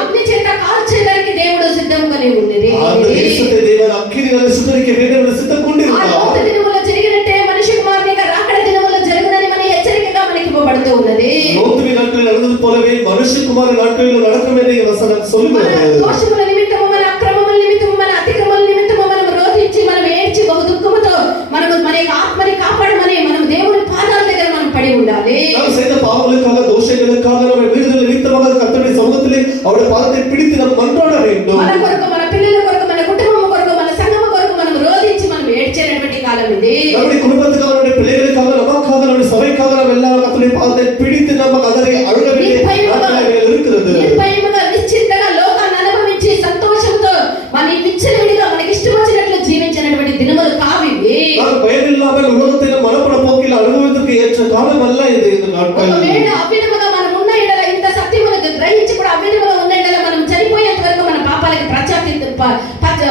అగ్ని చేత కాల్చేదానికి దేవుడు సిద్ధంగానే ఉన్నది. அந்த தேசத்தை தேவன் அக்கினியால் சுட்டரிக்க வேண்டும் என்று சித்தம் கொண்டிருந்தார். ఆ లోతు దినములో జరిగినట్టే మనిషి కుమారుని యొక్క రాకడ దినములో జరుగునని మన హెచ్చరికగా మనకి ఇవ్వబడుతూ ఉన్నది. லோத்துவின் நாட்களில் நடந்தது போலவே மனுஷகுமாரன் நாட்களில் நடக்கும் என்று வசனம் சொல்லுகிறது. దోషముల నిమిత్తము మన అక్రమముల నిమిత్తము మన అతిక్రమముల నిమిత్తము మనం రోధించి మనం ఏడ్చి బహు దుఃఖముతో మనము మన యొక్క ఆత్మని కాపాడమని మనం దేవుని పాదాల దగ్గర మనం పడి ఉండాలి. நாம் செய்த பாவங்களுக்காக தோஷங்களுக்காக நம்ம மீறுதல் நிமித்தமாக கர்த்தருடைய சமூகத்திலே அவருடைய பாதத்தை பிடித்து நாம் மன்றாட வேண்டும். మన కొరకు, మన పిల్లల కొరకు, మన కుటుంబం కొరకు, మన సంఘం కొరకు మనం రోధించి మనం ఏడ్చేటటువంటి కాలం ఇది. நம்முடைய குடும்பத்துக்காக, நம்முடைய பிள்ளைகளுக்காக, நமக்காக, நம்முடைய சபைக்காக நாம் எல்லா கர்த்தருடைய பாதத்தை பிடித்து நாம் அதரை அழுக வேண்டிய நாட்கள் இருக்கிறது. నిర్భయముగా నిశ్చింతగా లోకాన్ని అనుభవించి సంతోషంతో మన విచ్చలవిడిగా మనకి ఇష్టం వచ్చినట్లు గడిచిన కాలం వల్ల ఇది నాటకాలు. ఒకవేళ అవిధముగా మనం ఉన్న ఎడల ఇంత సత్యమును గ్రహించి కూడా అవిధముగా ఉన్న ఎడల మనం చనిపోయేంత వరకు మన పాపాలకి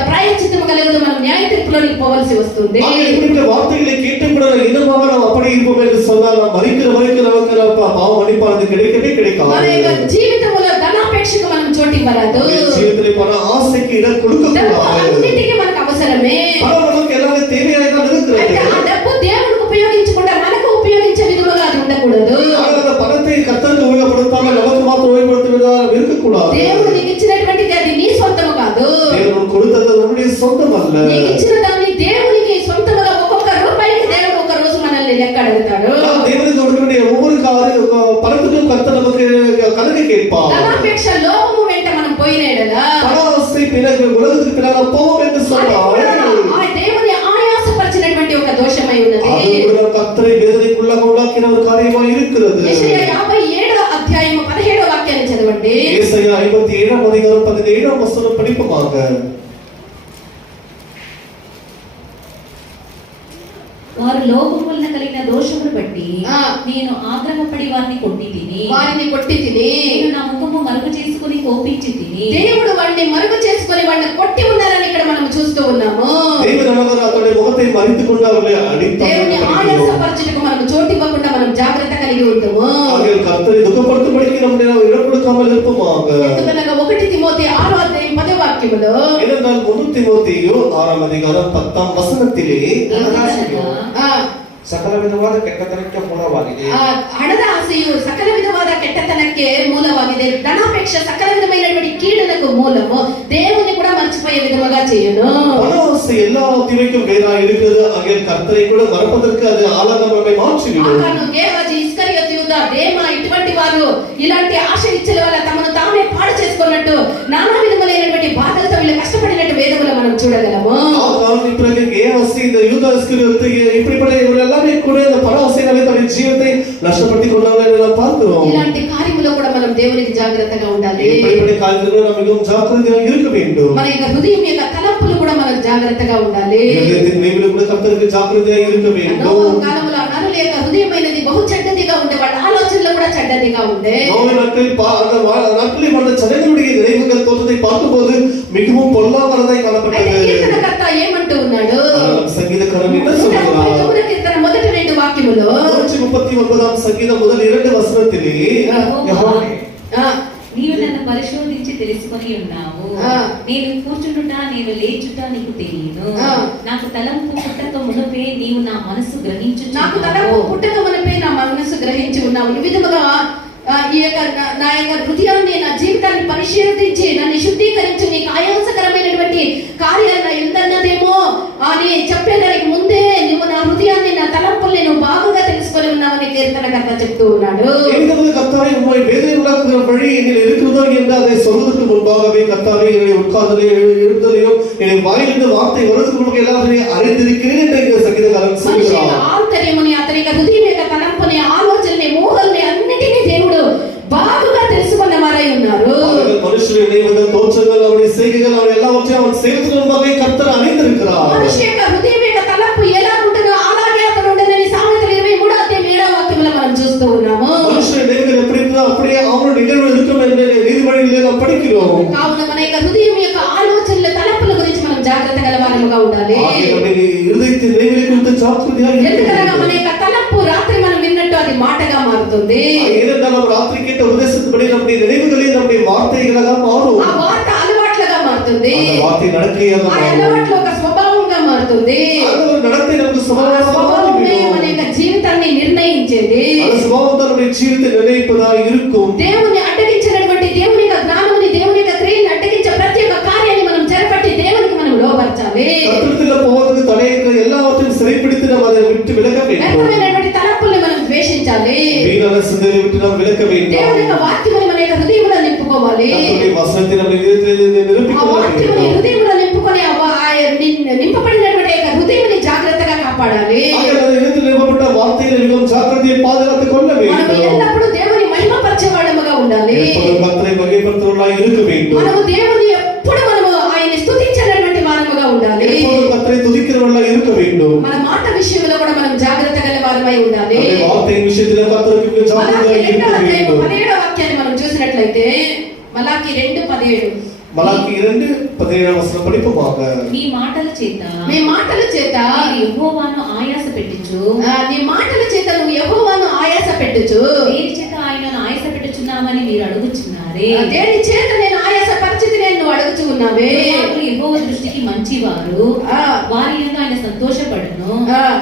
ప్రాయశ్చిత్తము కలగదు, మనం న్యాయ తీర్పులోనికి పోవాల్సి వస్తుంది. இப்படிப்பட்ட வார்த்தைகளை கேட்டு கூட இன்னமாக நாம் அப்படி இருப்போம் என்று சொன்னால் நாம் மறிக்கிற நமக்கு பாவ மன்னிப்பானது கிடைக்கவே கிடைக்காது. మన యొక్క జీవితంలో ధనాపేక్షకు మనం చోటు ఇవ్వరాదు. జీవితంలో పణ ఆశకి ఇடம் கொடுக்கக்கூடாது. అన్నిటికీ మనకు అవసరమే. పణం మనకు எல்லாமே தேவையானதா இருக்கிறது. ఆ డబ్బు దేవునికి ఉపయోగించకుండా మనకు ఉపయోగించే విధముగా అది ఉండకూడదు. அந்த பணத்தை கர்த்தருக்கு உபயோகப்படுத்தாமல் நமக்கு மாத்திரம் உபயோகப்படுத்துவதா இருக்கக்கூடாது. దేవుడు నీకు ఇచ్చినటువంటిది అది నీ సొంతము కాదు. దేవుడు கொடுத்தது உன்னுடைய சொந்தம் அல்ல. నీకు ఇచ్చిన దాన్ని దేవునికి సొంతముగా ఒక్కొక్క రూపాయికి దేవుడు ఒక రోజు మనల్ని లెక్క అడుగుతాడు. దేవునికి கொடுக்கக்கூடிய ஒவ்வொரு பணத்துக்கும் கர்த்தர் நமக்கு கணக்கு கேட்பார். ధనాపేక్ష లోభము వెంట మనం పోయిన ఎడల பண ஆசை பிறகு உலகத்துக்கு பின்னால போவோம் என்று சொன்னால் ఆ దేవుని ఆయాసపరిచినటువంటి ఒక దోషమై ఉన్నది. அது கூட கர்த்தரை வேதனைக்குள்ளாக உண்டாக்கின ஒரு காரியமாக இருக்கிறது. యెషయా 57వ అధ్యాయము 17వ వాక్యాన్ని చదవండి. యెషయా 57వ అధ్యాయం 17వ వచనం படிப்போமாக. వారు లోకం వలన కలిగిన దోషమును బట్టి నేను ఆగ్రహపడి వారిని కొట్టి తిని నేను నా ముఖము మరుగు చేసుకుని కోపించి తిని. దేవుడు వాడిని మరుగు చేసుకుని వాడిని కొట్టి ఉన్నారని ఇక్కడ మనం చూస్తూ ఉన్నాము. దేవుడు అనగా అతని ముఖத்தை మరితుకుండా అడిగితాడు. దేవుని ఆయాసపరచుటకు మనం చోటు ఇవ్వకుండా మనం జాగ్రత్త కలిగి ఉంటాము. ఆగే కర్తరి దుఃఖపడుతుబడికి మనం ఇడం கொடுக்காமல் இருப்போமாக. ఎందుకనగా 1 తిమోతి 6వ అధ్యాయం 10వ వాక్యములో ஏனென்றால் 1 తిమోతియు 6వ అధ్యాయం 10వ వచనத்திலே ಸಕಲ ವಿಧವಾದ ಕೆಟ್ಟತನಕ್ಕೆ ಮೂಲವಾಗಿದೆ. ಹಣದಾಸೆಯು ಸಕಲ ವಿಧವಾದ ಕೆಟ್ಟತನಕ್ಕೆ ಮೂಲವಾಗಿದೆ. ధనాపేక్ష సకల విధమైనటువంటి కీడులకు మూలము. దేవుని కూడా మర్చిపోయే విధముగా చేయను. பணஆசை எல்லா தீமைக்கும் வேறா இருக்குது. ஆகிய கர்த்தரை கூட மறப்பதற்கு அது ஆலகமமை மாற்றிவிடும். ఆకాను గేహాజీ ఇస్కరియోతు యూదా దేమా ఇటువంటి వారు ఇలాంటి ఆశ ఇచ్చల వల్ల తమను తామే పాడు చేసుకున్నట్టు నానా విధములైనటువంటి బాధలతో వీళ్ళు కష్టపడినట్టు వేదములో మనం చూడగలము. ஆகான் இப்ரகு గేహాజీ இந்த యూదా ఇస్కరియోతు இப்படிப்பட்ட இவரெல்லாம் கூட இந்த பணஆசையாலே தன்னுடைய జీవితాన్ని నష్టపడుతూ కొన్నారని మనం பார்க்கிறோம். ఇలాంటి కార్యములో కూడా మనం దేవునికి జాగ్రత్తగా ఉండాలి. இப்படிப்பட்ட காரியங்களில் நாம் மிகவும் ஜாக்கிரதையாக இருக்க வேண்டும். మన యొక్క హృదయం యొక్క తలంపులు కూడా మనం జాగ్రత్తగా ఉండాలి. హృదయத்தின் నీవులు కూడా కర్తருக்கு జాగ్రత్తగా இருக்க வேண்டும். నోవహు కాలములో నరుల యొక్క హృదయమైనది బహు చెడ్డదిగా ఉండే, వాళ్ళ ఆలోచనలు కూడా చెడ్డదిగా ఉండే. நோவா நாட்களில் வாழ்ந்த ஜனங்களுடைய நினைவுகள் தோற்றத்தை பார்க்கும்போது மிகவும் பொல்லாததாய் காணப்பட்டது. కీర్తనకర్త ఏమంటూ ఉన్నాడు? సంగీతకారుడు என்ன சொல்றார்? కీర్తన మొదటి 2 వాక్యములో 139వ సంగీతం మొదటి 2 వచనத்திலே యెహోవానే నీవు నన్ను పరిశోధించి తెలుసుకొని ఉన్నావు. నేను కూర్చుంటుట నేను లేచుట నీకు తెలియను. నాకు తలంపు పుట్టక మునుపే నీవు నా మనసు గ్రహించు. నాకు తలంపు పుట్టక మునుపే నా మనసు గ్రహించి ఉన్నావు. ఈ విధముగా ఈ యొక్క నా యొక్క హృదయాన్ని నా జీవితాన్ని పరిశీలించి నన్ను శుద్ధీకరించి నీకు ఆయాసకరమైనటువంటి కార్యాలు ఎంతన్నదేమో అని చెప్పేదానికి ముందే నువ్వు నా హృదయాన్ని నా తలంపుల్ని నువ్వు బాగుగా తెలుసుకొని ఉన్నావని కీర్తనకర్త చెప్తూ ఉన్నాడు. கர்த்தாவே உம்மை வேதனை உண்டாக்குகிற வழி என்னில் இருக்கிறதோ என்று அதை சொல்வதற்கு முன்பாகவே கர்த்தாவே என்னுடைய உட்கார்தலையும் எழுந்ததையும் என்னுடைய வாயிலிருந்து வார்த்தை வருவதற்கு முன்பு எல்லாத்தையும் அறிந்திருக்கிறேன் என்று இந்த சங்கீதக்காரன் சொல்கிறார். ఆంతర్యముని అతని యొక్క హృదయం యొక్క తలంపుని ఆలోచనని మోహల్ని అన్నిటినీ దేవుడు బాగుగా తెలుసుకున్న వారై ఉన్నారు. మనుషుల నియమங்கள் తోచங்கள் அவருடைய செய்கைகள் அவர் எல்லாவற்றையும் அவர் செய்வதற்கு முன்பாகவே கர்த்தர் அறிந்திருக்கிறார். మనిషి యొక్క హృదయం యొక్క తలంపు ఎలా ఉంటుందో అలాగే అతను ఉండదని సామెతలు 23వ అధ్యాయం 7వ వాక్యంలో మనం చూస్తూ ఉన్నాము. మనుషుల నియమங்கள் எப்படி ఉందో அப்படியே அவருடைய நிகழ்வு இருக்கும் என்று நீதிமொழிகளிலே நாம் படிக்கிறோம். కావున మన యొక్క హృదయం యొక్క ఆలోచనల తలంపుల గురించి మనం జాగ్రత్త గలవారముగా ఉండాలి. హృదయத்தின் నియమల గురించి జాగ్రత్తగా ఎందుకనగా మన యొక్క తలంపు రాత్రి మనం విన్నట్టు అది మాటగా మారుతుంది. ஏனென்றால் நாம் ராத்திரி கேட்ட உபதேசத்தின்படி நம்முடைய நினைவுகளே நம்முடைய வார்த்தைகளாக மாறும். ఆ వార్త అలవాట్లుగా మారుతుంది. அந்த வார்த்தை நடக்கையாக ఆ மாறும். అలవాట్లు ఒక స్వభావంగా మారుతుంది. அந்த ஒரு நடத்தை நமக்கு சுபாவமாக மாறிவிடும். మన యొక్క జీవితాన్ని నిర్ణయించేది. அந்த சுபாவம் தான் நம்முடைய ஜீவித்தை நிர்ணயிப்பதா இருக்கும். దేవుని అడ్డగించినటువంటి దేవుని యొక్క జ్ఞానాన్ని దేవుని యొక్క క్రియలను అడ్డగించే ప్రతి ఒక్క కార్యాన్ని మనం చేపట్టి దేవునికి మనం లోబర్చాలి. கர்த்தருக்குள்ள போவதற்கு தடையாக எல்லாவற்றையும் சிறைப்பிடித்து நாம் அதை விட்டு விலக வேண்டும். వ్యర్థమైనటువంటి తలంపుల్ని మనం ద్వేషించాలి. வீணான சிந்தனையை விட்டு நாம் விலக வேண்டும். దేవుని యొక్క వాక్యముని మన యొక్క హృదయంలో నింపుకోవాలి. கர்த்தருடைய வசனத்தை நம்ம இதயத்திலே நிரப்பிக் ఆ கொள்ள వాక్యముని வேண்டும். హృదయంలో నింపుకొని నింపబడినటువంటి యొక్క హృదయాన్ని జాగ్రత్తగా కాపాడాలి. ஆகையால் அந்த இதயத்தில் நிரப்பப்பட்ட வார்த்தைகளை மிகவும் ஜாக்கிரதையை பாதுகாத்துக் கொள்ள మనం வேண்டும். ఎల్లప్పుడూ దేవుని మహిమపరిచేవాళ్ళముగా ఉండాలి. எப்பொழுதும் கர்த்தரை மகிமைப்படுத்துவர்களாய் இருக்க வேண்டும். మనము దేవుని ఎప్పుడు మనము ఆయన్ని స్తుతించేటటువంటి వారముగా ఉండాలి. எப்பொழுதும் கர்த்தரை துதிக்கிறவர்களாய் இருக்க வேண்டும். మన మాట విషయంలో కూడా మనం జాగ్రత్త గల వారమై ఉండాలి. நம்முடைய வார்த்தையின் விஷயத்திலே கர்த்தருக்கு ஜாக்கிரதையாக இருக்க வேண்டும். 17వ వాక్యాన్ని మనం చూసినట్లయితే మలాకి 2:17 మలాకి 2:17 వచనం படிப்போமாக. మీ మాటల చేత మీరు యెహోవాను ఆయాస పెట్టుచు నీ మాటల చేత నువ్వు యెహోవాను ఆయాస పెట్టుచు దేని చేత ఆయనను ఆయాస పెట్టుచున్నామని మీరు అడుగుచున్నారే. దేని చేత నేను ఆయాస పరిస్థితి నేను అడుగుచు ఉన్నావే. యెహోవా దృష్టికి మంచివారు, వారి యందు ఆయన సంతోషపడును.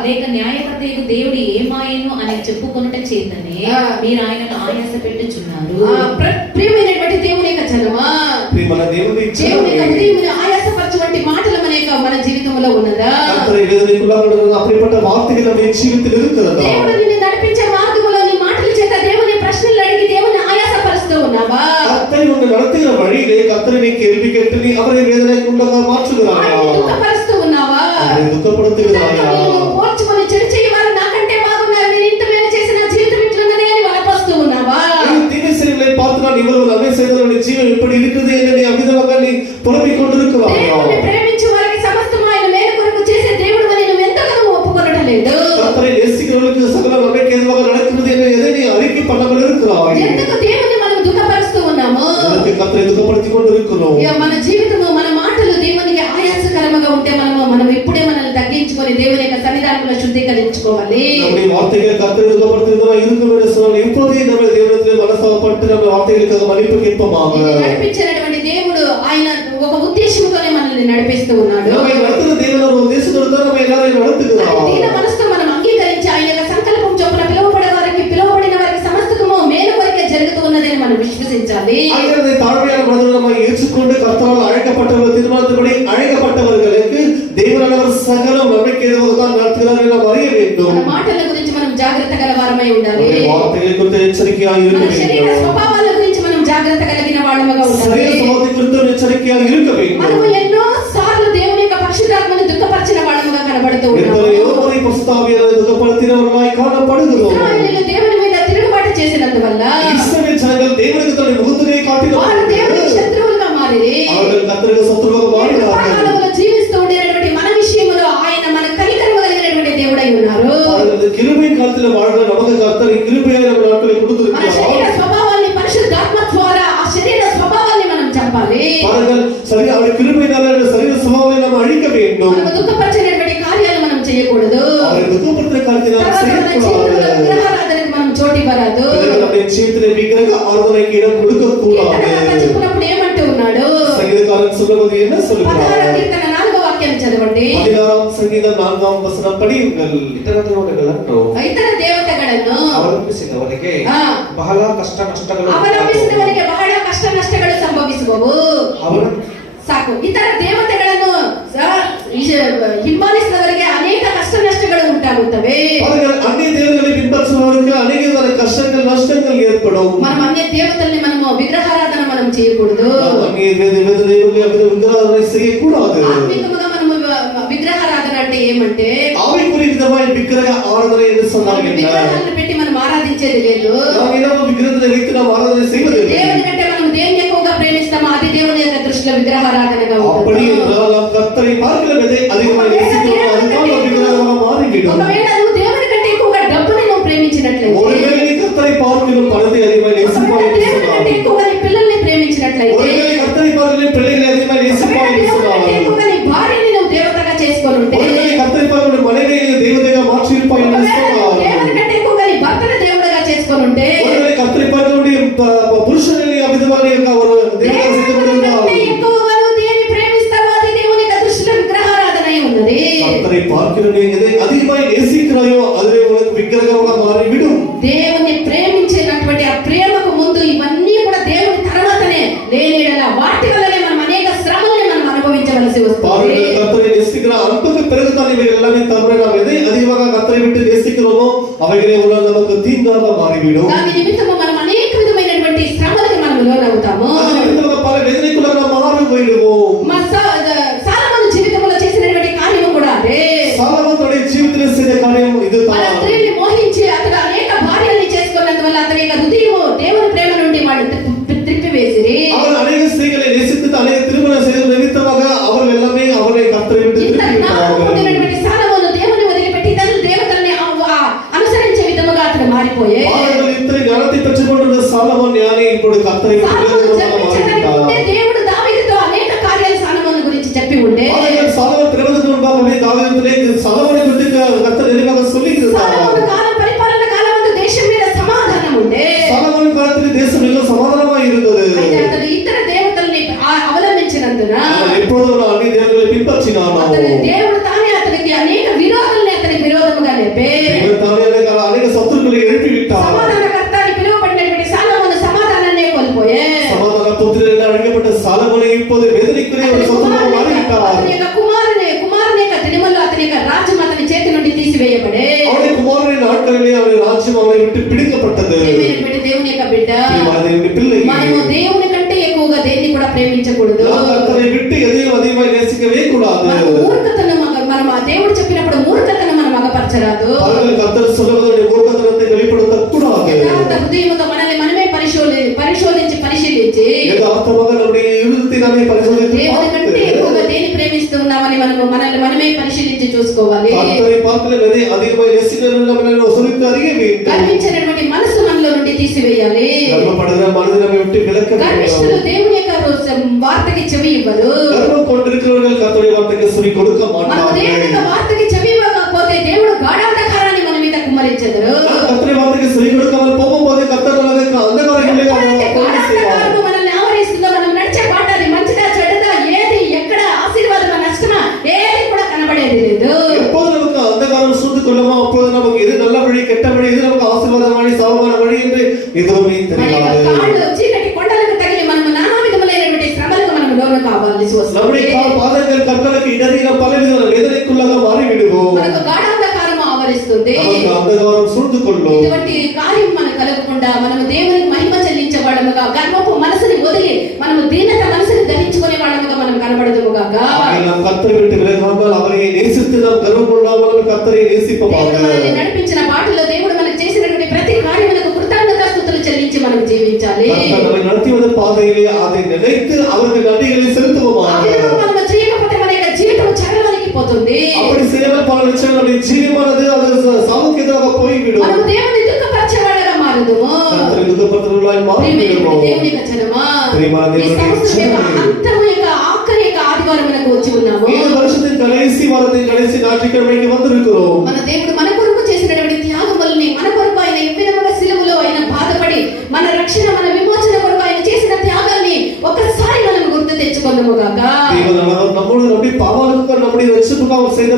లేక న్యాయకర్తయగు దేవుడు ఏమాయను అని చెప్పుకొనుట చేతనే మీరు ఆయనను ఆయాస పెట్టుచున్నారు. ప్రియమైనటువంటి దేవుని యొక్క జనమా, ప్రియమైన దేవుని హృదయమును ఆయాసపరచువంటి మాటలు మన జీవితంలో ఉన్నదా? கர்த்தரை வேதனைக்குள்ளாக்குகிற அப்படிப்பட்ட வார்த்தைகள் நம்முடைய ஜீவிதத்தில் இருக்கிறதா? దేవుడు నిన్ను నడిపించే మార్గములో నీ మాటల చేత దేవుని ప్రశ్నలు అడిగి దేవుని ఆయాసపరుస్తూ ఉన్నావా? கர்த்தரை உன்னை நடத்துகிற வழியிலே கர்த்தரை நீ கேள்வி கேட்டு நீ அவரை வேதனைக்குள்ளாக மாற்றுகிறாயா? దుఃఖపరుస్తూ ఉన్నావా? அவரை துக்கப்படுத்துகிறாயா? పోల్చుకొని చెడు చేయవారు నాకంటే బాగున్నారు, నేను ఇంత మేలు చేసిన జీవితం ఇట్లున్నదే అని వలపస్తూ ఉన్నావా? தீமை செயல்களை பார்த்து நான் இவ்வளவு நன்மை செய்தவருடைய ஜீவன் எப்படி இருக்குது என்று நீ அமிதமாக நீ புலம்பிக் கொண்டிருக்கிறாயா? దేవుని ప్రేమించే వారికి సమస్తం ఆయన మేలు కొరకు చేసే దేవుడు అని నువ్వు ఎంతగానో ఒప్పుకొనడం లేదు. கர்த்தரை நேசிக்கிறவர்களுக்கு சகல நன்மைக்கு எதுவாக நடக்கிறது என்று எதை நீ அறிக்கை பண்ணாமல் இருக்கிறாய்? ఎందుకు దేవుని మనం దుఃఖపరుస్తూ ఉన్నాము? எதற்கு கர்த்தரை துக்கப்படுத்திக் கொண்டிருக்கிறோம்? మన జీవితము మన మాటలు దేవునికి ఆయాసకరంగా ఉంటే మనం ఇప్పుడే మనల్ని తగ్గించుకొని దేవుని యొక్క సన్నిధానంలో శుద్ధీకరించుకోవాలి. நம்முடைய வார்த்தைகள் கர்த்தரை துக்கப்படுத்துகிறதா இருக்கும் என்று சொன்னால் இப்போதே நம்ம தேவனிடத்தில் மனஸ்தாபப்பட்டு நம்ம வார்த்தைகளுக்காக மன்னிப்பு கேட்போமாக. నడిపించినటువంటి దేవుడు ఆయన ఒక ఉద్దేశంతోనే మనల్ని నడిపిస్తూ ఉన్నాడు. நம்மை நடத்துகிற தேவன் ஒரு உத்தேசத்தோடு தான் நம்ம எல்லாரையும் நடத்துகிறார். దీన మనసుతో మనం అంగీకరించి ఆయన యొక్క సంకల్పం చొప్పున పిలువబడిన వారికి సమస్తము మేలు కొరకే జరుగుతూ ఉన్నదని మనం విశ్వసించాలి. ஆகியதை தாழ்மையான மனதோடு நம்ம ஏற்றுக்கொண்டு கர்த்தரால் அழைக்கப்பட்டவர்கள் தீர்மானத்தின்படி அழைக்கப்பட்டவர்களுக்கு தேவனானவர் சகல நன்மைக்கு எதுவாக தான் நடத்துகிறார் என்று நாம் அறிய வேண்டும். మన మాటల గురించి మనం జాగ్రత్త గలవారమై ఉండాలి. வார்த்தைகளை குறித்து எச்சரிக்கையாக இருக்க మన శరీర வேண்டும். స్వభావాల గురించి మనం జాగ్రత్త కలిగిన వాళ్ళముగా ఉండాలి. శరీర స్వభావం குறித்து ఎచ్చరిக்கையாக இருக்க வேண்டும். మనం ఎన్నో సార్లు దేవుని యొక్క పరిశుద్ధాత్మను దుఃఖపరిచిన వాళ్ళముగా కనబడుతూ ఉన్నాము. எத்தனையோ முறை பரிசுத்தாவியானவரை துக்கப்படுத்தினவர்களாய் காணப்படுகிறோம். ఇశ్రాయేలీయులు దేవుని మీద తిరుగుబాటు చేసినందువల్ల இஸ்ரவேல் ஜனங்கள் தேவனுக்கு தன்னுடைய முகத்திலே காட்டினார்கள். వారు దేవునికి శత్రువులుగా మారిరి. அவர்கள் கர்த்தருக்கு சத்துருவாக மாறினார்கள். పాతాళములో జీవిస్తూ ఉండేటువంటి మన విషయంలో ఆయన మన కనికరము కలిగినటువంటి దేవుడై ఉన్నారు. அவர்கள் கிருபை காலத்தில் வாழ்ற நமக்கு கர்த்தர் கிருபையாய் நம்ம நாட்களை మన கொடுத்திருக்கிறார். శరీర స్వభావాన్ని పరిశుద్ధాత్మ ద్వారా ఆ శరీర స్వభావాన్ని మనం చంపాలి. பாருங்கள் சரி அவருடைய கிருபையினால சரீர சுபாவத்தை நாம் அழிக்க வேண்டும். మనం దుఃఖపరిచేటువంటి కార్యాలు మనం చేయకూడదు. அவரை துக்கப்படுத்துகிற காரியத்தை நாம் செய்யக்கூடாது. విగ్రహారాధనకు మనం చోటు ఇవ్వరాదు. நம்முடைய ஜீவிதத்திலே விக்கிரக ஆராதனைக்கு இடம் கொடுக்கக்கூடாது. చెప్పుకున్నప్పుడు ఏమంటూ ఉన్నాడు? సంగీతకారன் சொல்லுவது என்ன 16వ சொல்லுகிறார்? కీర్తన 4వ వాక్యాన్ని చదవండి. 16వ సంగీతం 4వ వచనం படியுங்கள். ಇತರ ದೇವತೆಗಳನ್ನು ఇతర దేవతಗಳನ್ನು ಅವಲಂಬಿಸಿದವರಿಗೆ ಬಹಳ ಕಷ್ಟ ನಷ್ಟಗಳು ಅವಲಂಬಿಸಿದವರಿಗೆ ಬಹಳ ಕಷ್ಟ ನಷ್ಟಗಳು ಸಂಭವಿಸುವವು. ಸಾಕು. ಇತರ ದೇವತೆಗಳನ್ನು ಹಿಂಬಾಲಿಸಿದವರಿಗೆ ಅನೇಕ ಕಷ್ಟ ನಷ್ಟಗಳು ಉಂಟಾಗುತ್ತವೆ. అన్ని దేవతలను பின்பற்றுபவருக்கு அநேக கஷ்டங்கள் நஷ்டங்கள் ஏற்படும். మనం అన్య దేవతల్ని మనము విగ్రహారాధన మనం చేయకూడదు. అన్ని దేవతలను విగ్రహారాధన చేయకూడదు. ఆత్మికముగా మనము విగ్రహారాధన అంటే ఏమంటే ఆవికుని విధమైన విగ్రహ ఆరాధన என்று சொன்னால் என்ன? విగ్రహాలను పెట్టి మనం ఆరాధించేది లేదు. நாம் ஏதாவது விக்கிரகத்தை வைத்து நாம் ஆராதனை செய்வதில்லை. దేవుని కంటే మనం దేన్ని ఎక్కువగా ప్రేమిస్తామో అది దేవుని యొక్క దృష్టిలో విగ్రహారాధనగా அப்படி ఉంటుంది. என்றால் நாம் கர்த்தரை பார்க்கிறதை அதிகமாக நேசிக்கிறோம். அதுதான் ஒரு விக்கிரகமாக மாறிவிடும். ఒకవేళ నువ్వు దేవుని కంటే ఎక్కువగా డబ్బుని నువ్వు ప్రేమించినట్లయితే, ஒருவேளை நீ கர்த்தரை பார்க்கிறோம் பணத்தை அதிகமாக நேசிப்பாய் ఒకవేళ என்று దేవుని కంటే சொன்னால், ఎక్కువగా నీ పిల్లల్ని ప్రేమించినట్లయితే, ஒருவேளை கர்த்தரை பார்க்கிறேன் பிள்ளைகளை அதிகமாக நேசிப்பாய் ఒకవేళ என்று దేవుని కంటే சொன்னால், ఎక్కువగా నీ భార్యని నువ్వు దేవతగా చేసుకొని ఉంటే, ஒருவேளை கர்த்தரை பார்க்கிற மனைவியை தெய்வத்தைగా మార్చిருப்பாய் என்று ఒకవేళ சொன்னால், దేవుని కంటే ఎక్కువగా నీ భర్తను దేవుడిగా చేసుకొని ఉంటే, ஒருவேளை கர்த்தரை பார்க்கிறவருடைய புருஷனை அவிதமான ஒரு தேவதை செய்து దేవుని கொண்டிருந்தால், కంటే ఎక్కువగా నువ్వు దేన్ని ప్రేమిస్తావో అది దేవుని యొక్క దృష్టిలో విగ్రహారాధన అయి ఉన్నది. கர்த்தரை பார்க்கிறவனை எதை அதிகமாக நேசிக்கிறாயோ அதுவே உனக்கு விக்கிரகமாக மாறிவிடும். దేవుని ప్రేమించేటటువంటి ఆ ప్రేమకు ముందు ఇవన్నీ కూడా దేవుని తర్వాతనే లేనిడల వాటి వల్లనే మనం అనేక శ్రమల్ని మనం అనుభవించవలసి వస్తుంది. பாருங்கள், கர்த்தரை நேசிக்கிற அன்புக்கு பிறகுதான் இவைகள் எல்லாமே தவிர நாம் எதை அதிகமாக கர்த்தரை விட்டு நேசிக்கிறோமோ அவைகளே உலகம் நமக்கு தீங்காக மாறிவிடும். దాని నిమిత్తము మనం అనేక విధమైనటువంటి శ్రమలకు మనం లోనవుతాము. அது நிமித்தமாக பல வேதனைக்குள்ளாக நாம் மாறி போயிடுவோம். సాలమోను జీవితంలో చేసినటువంటి కార్యము కూడా అదే. சாலமோன் தன்னுடைய జీవితంలో செய்த காரியம் మన இதுதான். స్త్రీని మోహించి అతడు అనేక భార్యల్ని చేసుకున్నందువల్ల అతని యొక్క హృదయము దేవుని ప్రేమ నుండి వాళ్ళు త్రిప్పివేసిరి. அவர் அநேக ஸ்திரீகளை நேசித்து அநேக திருமணம் செய்த நிமித்தமாக அவர்கள் எல்லாமே அவரை கர்த்தரை விட்டு ఇంత జ్ఞానము திருப்பி పొందినటువంటి సాలమోను దేవుని వదిలిపెట్టి తన దేవతల్ని మారిపోయే பாடல்கள் இத்தனை ஞானத்தை பெற்றுக்கொண்டிருந்த சாலமோன் ஞானி இப்பொழுது கர்த்தரை ఉంటే దేవుడు దావీదుతో అనేక కార్యాలు సాలొమోను గురించి చెప్పి ఉండే சாலமோன் பிறந்ததுக்கு முன்பாகவே தாவீதுவிலே சாலமோனை குறித்து கர்த்தர் எளிமையாக சொல்லி இருந்தார். సాలొమోను కాలం పరిపాలన కాలమందు దేశం మీద సమాధానం ఉండే சாலமோன் காலத்தில் தேசம் எல்லாம் சமாதானமாய் இருந்தது. అయితే అతడు ఇతర దేవతల్ని అవలంబించినందున எப்பொழுது అన్ని దేవుళ్ళని పిలిపించినాను. అతడు దేవుడు తానే అతనికి అనేక విరోధుల్ని అతనికి విరోధముగా లేపే తానే అనేక శత్రువులను எழுப்பி விட்டார். సమాధానకర్త అని పిలువబడినటువంటి సాలొమోను సమాధానాన్ని కోల్పోయే సమాధాన పుత్రుడు என்று అழைக்கப்பட்ட సాలమోను இப்போது வேதனைக்குரிய ஒரு శత్రువుగా మారిவிட்டார். అతని యొక్క కుమారుని యొక్క దినముల్లో అతని యొక్క రాజ్యం అతని చేతి నుండి తీసివేయబడే அவனுடைய குமாரனின் நாட்களிலே அவனுடைய ராஜ்யம் அவனை விட்டு பிடிக்கப்பட்டது. దేవుని యొక్క బిడ్డ దేవుని పిల్లలు మనము దేవుని కంటే ఎక్కువగా దేన్ని కూడా ప్రేమించకూడదు. కర్తரை విட்டு ఎதையும் அதிகமாக நேசிக்கவே கூடாது. మూర్ఖతను మనం ఆ దేవుడు చెప్పినప్పుడు మూర్ఖతను మనం మగపరచరాదు. కర్తర్ சொல்லுவதை మూర్ఖతనத்தை வெளிப்படுத்த கூடாது. యథార్థ హృదయముతో మనల్ని మనమే పరిశీలించి యథార్థముగా நம்முடைய இருதயத்தை நாமே పరిశోధించి దేవుని కంటే ఎక్కువగా దేన్ని ప్రేమిస్తున్నామని మనల్ని మనమే పరిశీలించి చూసుకోవాలి. కర్తரை பார்க்கல எதை அதிகமாக நேசிக்கிறோம் நம்மளை ஒசரித்து அறிய வேண்டும். గర్వించినటువంటి మనసు మనలో నుండి తీసివేయాలి. గర్వపడిన మనసు நம்மை விட்டு விலக்க வேண்டும். గర్విష్ఠులు దేవుని యొక్క వార్తకి చెవి ఇవ్వరు. గర్వం கொண்டிருக்கிறவர்கள் கர்த்தருடைய வார்த்தைக்கு செவி கொடுக்க మనం దేవుని యొక్క மாட்டார்கள். వార్తకి చెవి ఇవ్వకపోతే దేవుడు గాఢాంధకారాన్ని మన మీద కుమ్మరించెదరు. கர்த்தருடைய வார்த்தைக்கு செவி கொடுக்காமல் போகும்போது கர்த்தர் நமக்கு அந்தகாரங்களை గాఢాంధకారము మనల్ని ఆవరిస్తుందో మనం నడిచే బాట అది మంచిదా చెడ్డదా ఏది ఎక్కడ ఆశీర్వాదమా నష్టమా ఏది కూడా కనబడేది లేదు. எப்போது நமக்கு அந்தகாரம் சூழ்ந்து கொள்ளுமோ அப்போது நமக்கு எது நல்ல வழி கெட்ட வழி எது நமக்கு ஆசீர்வாதம் வழி சாபமான வழி என்று எதுவுமே தெரியாது. కాళ్ళు చీకటి కొండలకు తగిలి మనం నానా విధములైనటువంటి శ్రమలకు మనం లోను కావాల్సి వస్తుంది. நம்முடைய பாதங்கள் கற்களுக்கு இடறின பலவித வேதனைக்குள்ளாக மாறிவிடுவோம். మనకు గాఢాంధకారం ఆవరిస్తుంది. நமக்கு அந்தகாரம் சூழ்ந்து கொள்ளும். ఇటువంటి కార్యం మనకు కలగకుండా మనము దేవునికి మహిమ చెల్లించే వాళ్ళముగా గర్వపు మనసుని వదిలి మనము దీనత మనసుని ధరించుకునే వాళ్ళముగా మనం కనబడదుము గాక. நாம் கர்த்தரை விட்டு விலகாமல் அவரை நேசித்து நாம் கர்வம் கொள்ளாமல் கர்த்தரை நேசிப்போமாக. దేవుడు మనల్ని నడిపించిన బాటలో దేవుడు మనకు చేసినటువంటి ప్రతి కార్యములకు కృతజ్ఞతాస్తుతులు చెల్లించి మనం జీవించాలి. கர்த்தர் நம்மை நடத்தி வந்த பாதையிலே அதை நினைத்து அவருக்கு நன்றிகளை செலுத்துவோமாக. మనం చేయకపోతే మన యొక్క జీవితం చరలోనికి పోతుంది. அப்படி செய்யாமல் பல நிச்சயம் நம்முடைய ஜீவமானது அது சாவுக்கு எதிராக போய்விடும். మనం దేవుని దుఃఖపరిచే వాళ్ళగా మారుదుము. கர்த்தரை துக்கப்படுத்துகிறவர்களாய் மாறிவிடுவோம். దేవుని యొక్క జనమా ప్రియమైన ఈ సంవత్సరం యొక్క అంతము యొక్క ఆఖరి యొక్క ఆదివారమునకు వచ్చి ఉన్నాము. இந்த வருஷத்தின் கடைசி வாரத்தின் கடைசி ஞாயிற்றுக்கிழமைக்கு வந்திருக்கிறோம். మన దేవుడు మన కొరకు చేసినటువంటి త్యాగముల్ని మన కొరకు ఆయన ఏ విధముగా సిలువలో ఆయన బాధపడి మన రక్షణ మన విమోచన కొరకు ఆయన చేసిన త్యాగాన్ని ఒకసారి మనం గుర్తు తెచ్చుకొందుము గాక. நம்முடைய பாவங்களுக்காக நம்முடைய ரட்சிப்புக்காக அவர் செய்த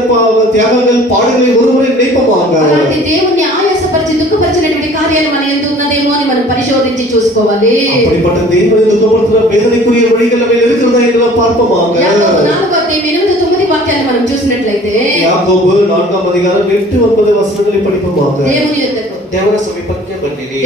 தியாகங்கள் பாடுகளை ஒருமுறை நினைப்போமாக. అలాంటి దేవుణ్ణి ఆయాసపరిచి దుఃఖపరిచినటువంటి కార్యాలు మన యందు ఉన్నదేమో అని మనం పరిశోధించి చూసుకోవాలి. அப்படிப்பட்ட தேவனை துக்கப்படுத்துகிற வேதனைக்குரிய வழிகள் நம்ம இருக்கிறதா என்று நாம் பார்ப்போமாக. యాకోబు 4:8-9 వాక్యాలను మనం చూసినట్లయితే యాకోబు 4:8-9 వచనங்களை படிப்போமாக. దేవుని యొద్దకు ದೇವರ ಸಮೀಪಕ್ಕೆ ಬನ್ನಿರಿ.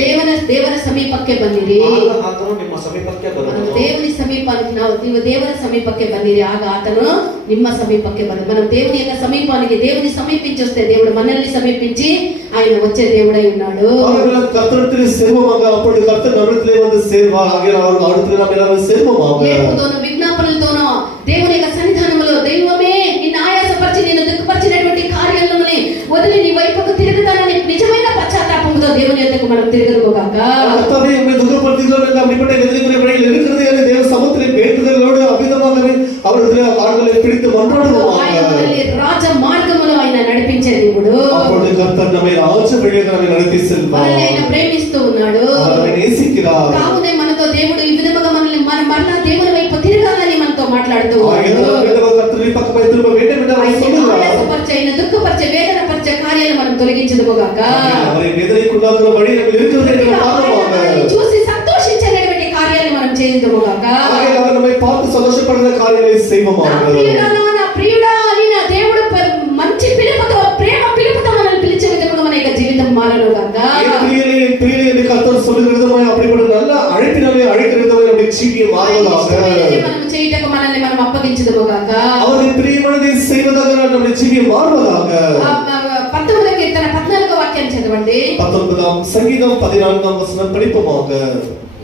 ದೇವರ ಸಮೀಪಕ್ಕೆ ಬನ್ನಿರಿ. ಆಗ ಆತನು ನಿಮ್ಮ ಸಮೀಪಕ್ಕೆ ಬರುವನು. దేవుని సమీపానికి ನೀವು ದೇವರ ಸಮೀಪಕ್ಕೆ ಬನ್ನಿರಿ ಆಗ ಆತನು ನಿಮ್ಮ ಸಮೀಪಕ್ಕೆ ಬರುವನು. మనం దేవుని యొక్క సమీపానికి దేవుని సమీపించి వస్తే దేవుడు మనల్ని సమీపించి ఆయన వచ్చే దేవుడై ఉన్నాడు. அவர்கள் கர்த்தரிடத்திலே சேருவோமாக. அப்பொழுது கர்த்தர் நம்மிடத்திலே வந்து சேர்வார். ஆகையால் அவர் அடுத்து நாம் எல்லாரும் சேருவோமாக. ఏడుపుతోనూ విజ్ఞాపనలతోనూ దేవుని యొక్క సన్నిధానములో దైవమే నిన్ను ఆయాసపరిచి నిన్ను దుఃఖపరిచినటువంటి కార్యాలని వదిలి నీ వైపుకు తిరుగుతానని నిజమైన పశ్చాత్తాపంతో దేవుని యొద్దకు మనం తిరుగుదుముగాక. கர்த்தாவே நம்மை துக்கப்படுத்துகிறோம் என்று அப்படிப்பட்ட வேதனைக்குரிய வழியில் இருக்கிறது என்று தேவ சமூகத்திலே வேண்டுதலோடு அபிதமாகவே அவரிடத்திலே கால்களை பிடித்து மன்றாடுவோமாக. ఆయన మనల్ని రాజ మార్గములో ఆయన నడిపించే దేవుడు. அப்பொழுது கர்த்தர் நம்மை ராஜ வழியாக நம்மை நடத்தி செல்வார். మనల్ని ఆయన ప్రేమిస్తూ ఉన్నాడు. அவரை நேசிக்கிறார். కావునే మనతో దేవుడు ఈ విధముగా మనల్ని మరలా దేవుని వైపు తిరగాలని మనతో మాట్లాడుతూ கர்த்தரை பக்கமாய் திரும்ப வேண்டும் என்று அவர் சொல்லுகிறார். ఆయాసపరిచే దుఃఖపరిచే వేదనపరిచే కార్యాలు మనం తొలగించుదుముగాక. அவரை வேதனைக்குள்ளாக்குற வழி நம்ம இருக்கிறது என்று பார்ப்போமாக. చూసి సంతోషించేటువంటి కార్యాలు మనం చేయుదుముగాక. அவர் நம்மை பார்த்து சந்தோஷப்படுகிற காரியங்களை செய்வோமாக. నా ప్రియుడా అని నా దేవుడు మంచి పిలుపుతో ప్రేమ పిలుపుతో మనల్ని పిలిచే విధంగా మన యొక్క జీవితం మారనుగాక. என் பிரியனே என்று கர்த்தர் சொல்லுகிற விதமாய் அப்படிப்பட்ட நல்ல அழைப்பினாலே அழைக்கிற விதமாய் நம்முடைய ஜீவியம் மாறுவதாக. మనం చేయటకు మనల్ని మనం అప్పగించుదుముగాక. அவரை பிரியமானதை செய்வதாக நம்முடைய ஜீவியம் மாறுவதாக. 19వ కీర్తన 14వ వాక్యం చదవండి. 19వ సంగీతం 14వ వచనం படிப்போமாக.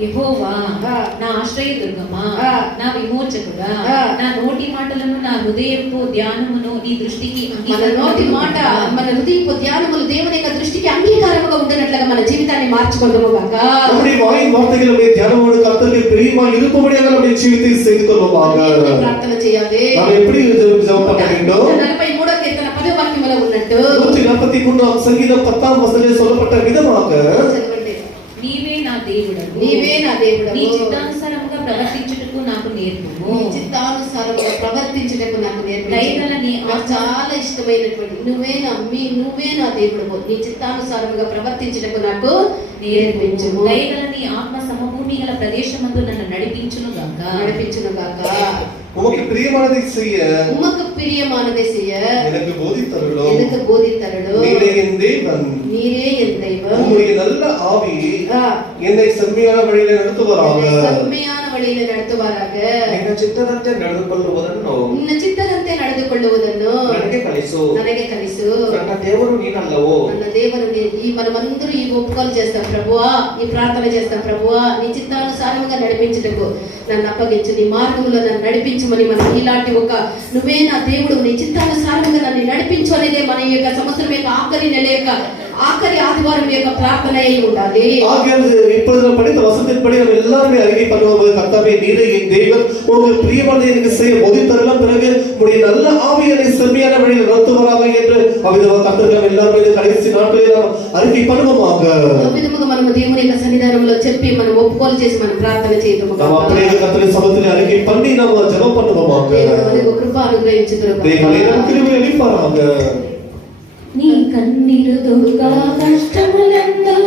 యెహోవా నా ఆశ్రయదుర్గమా నా విమోచకుడా నా నోటి మాటలను నా హృదయపు ధ్యానమును నీ దృష్టికి మన నోటి మాట మన హృదయపు ధ్యానములు దేవుని యొక్క దృష్టికి అంగీకారముగా ఉండనట్లుగా మన జీవితాన్ని మార్చుకుందాము గాక. நம்முடைய வாயின் வார்த்தைகள் நம்முடைய தியானமோடு கர்த்தருக்கு பிரியமாய் இருப்பபடியாக நம்முடைய ஜீவித்தை செய்து கொள்வோமாக. ప్రార్థన చేయాలి. நாம் எப்படி ஜெபம் பண்ண வேண்டும்? 43వ కీర్తన 10వ వాక్యములో ఉన్నట్టు 143వ సంగీతం 10వ వచనంలో சொல்லப்பட்ட విధமாக చదవండి. నీవే నా దేవుడవు, నీవే నా దేవుడవు, నీ చిత్తానుసారముగా ప్రవర్తించుటకు నాకు నేర్పుము, నీ చిత్తానుసారముగా ప్రవర్తించుటకు నాకు నేర్పించు. దయగల నీ నాకు చాలా ఇష్టమైనటువంటి నువ్వే నా దేవుడవు, నీ చిత్తానుసారముగా ప్రవర్తించుటకు నాకు నేర్పించు. దయగల నీ ఆత్మ సమభూమి గల ప్రదేశమందు నన్ను నడిపించును గాక. உமக்கு பிரியமானதை செய்ய உமக்கு பிரியமானதை செய்ய எனக்கு போதித்தருளும். நீரே என் தேவன், நீரே என் தெய்வம். உம்முடைய நல்ல ஆவி என்னை செம்மையான வழியில நடத்துவாராக. செம்மையான வழியில நடத்துவாராக. ನಿನ್ನ ಚಿತ್ತದಂತೆ ನಡೆದುಕೊಳ್ಳುವುದನ್ನು ನನಗೆ ಕಲಿಸು. ನನ್ನ ದೇವರು ನೀನಲ್ಲವೋ. ನನ್ನ ದೇವರು మనమందరూ ఈ ఒప్పుకోలు చేస్తాం ప్రభువా, ఈ ప్రార్థన చేస్తాం ప్రభువా, నీ చిత్తానుసారంగా నడిపించుటకు నన్ను అప్పగించు, నీ మార్గంలో నన్ను నడిపించమని మనం ఇలాంటి ఒక నువ్వే నా దేవుడు, నీ చిత్తానుసారంగా నన్ను నడిపించు అనేదే మన యొక్క సంవత్సరం యొక్క ఆఖరి నెల యొక్క ఆఖరి ఆదివారం యొక్క ప్రార్థన అయి ఉండాలి. இப்பொழுது நாம் படித்த வசனத்தின்படி நம்ம எல்லாருமே அறிக்கை பண்ணுவோம். கர்த்தாவே நீரே என் தேவன், உங்களுக்கு பிரியமானதை எனக்கு செய்ய போதித்தருளும். பிறகு உம்முடைய நல்ல ஆவி என்னை செம்மையான வழியில் நடத்துவாராக என்று அவ்விதமாக கர்த்தர்கள் எல்லாருமே இந்த கடைசி நாட்களில் நாம் அறிக்கை பண்ணுவோமாக. అవిధముగా మనం దేవుని యొక్క సన్నిధానంలో చెప్పి మనం ఒప్పుకోలు చేసి మనం ప్రార్థన చేద్దాము. நாம் அப்படியே கர்த்தருடைய சமூகத்தில் அறிக்கை பண்ணி நாம் ஜெபம் பண்ணுவோமாக. దేవునికి కృప అనుగ్రహించుదురు. தேவனே நமக்கு கிருபை அளிப்பாராக. నీ కన్నీరు దుఃఖ కష్టములందు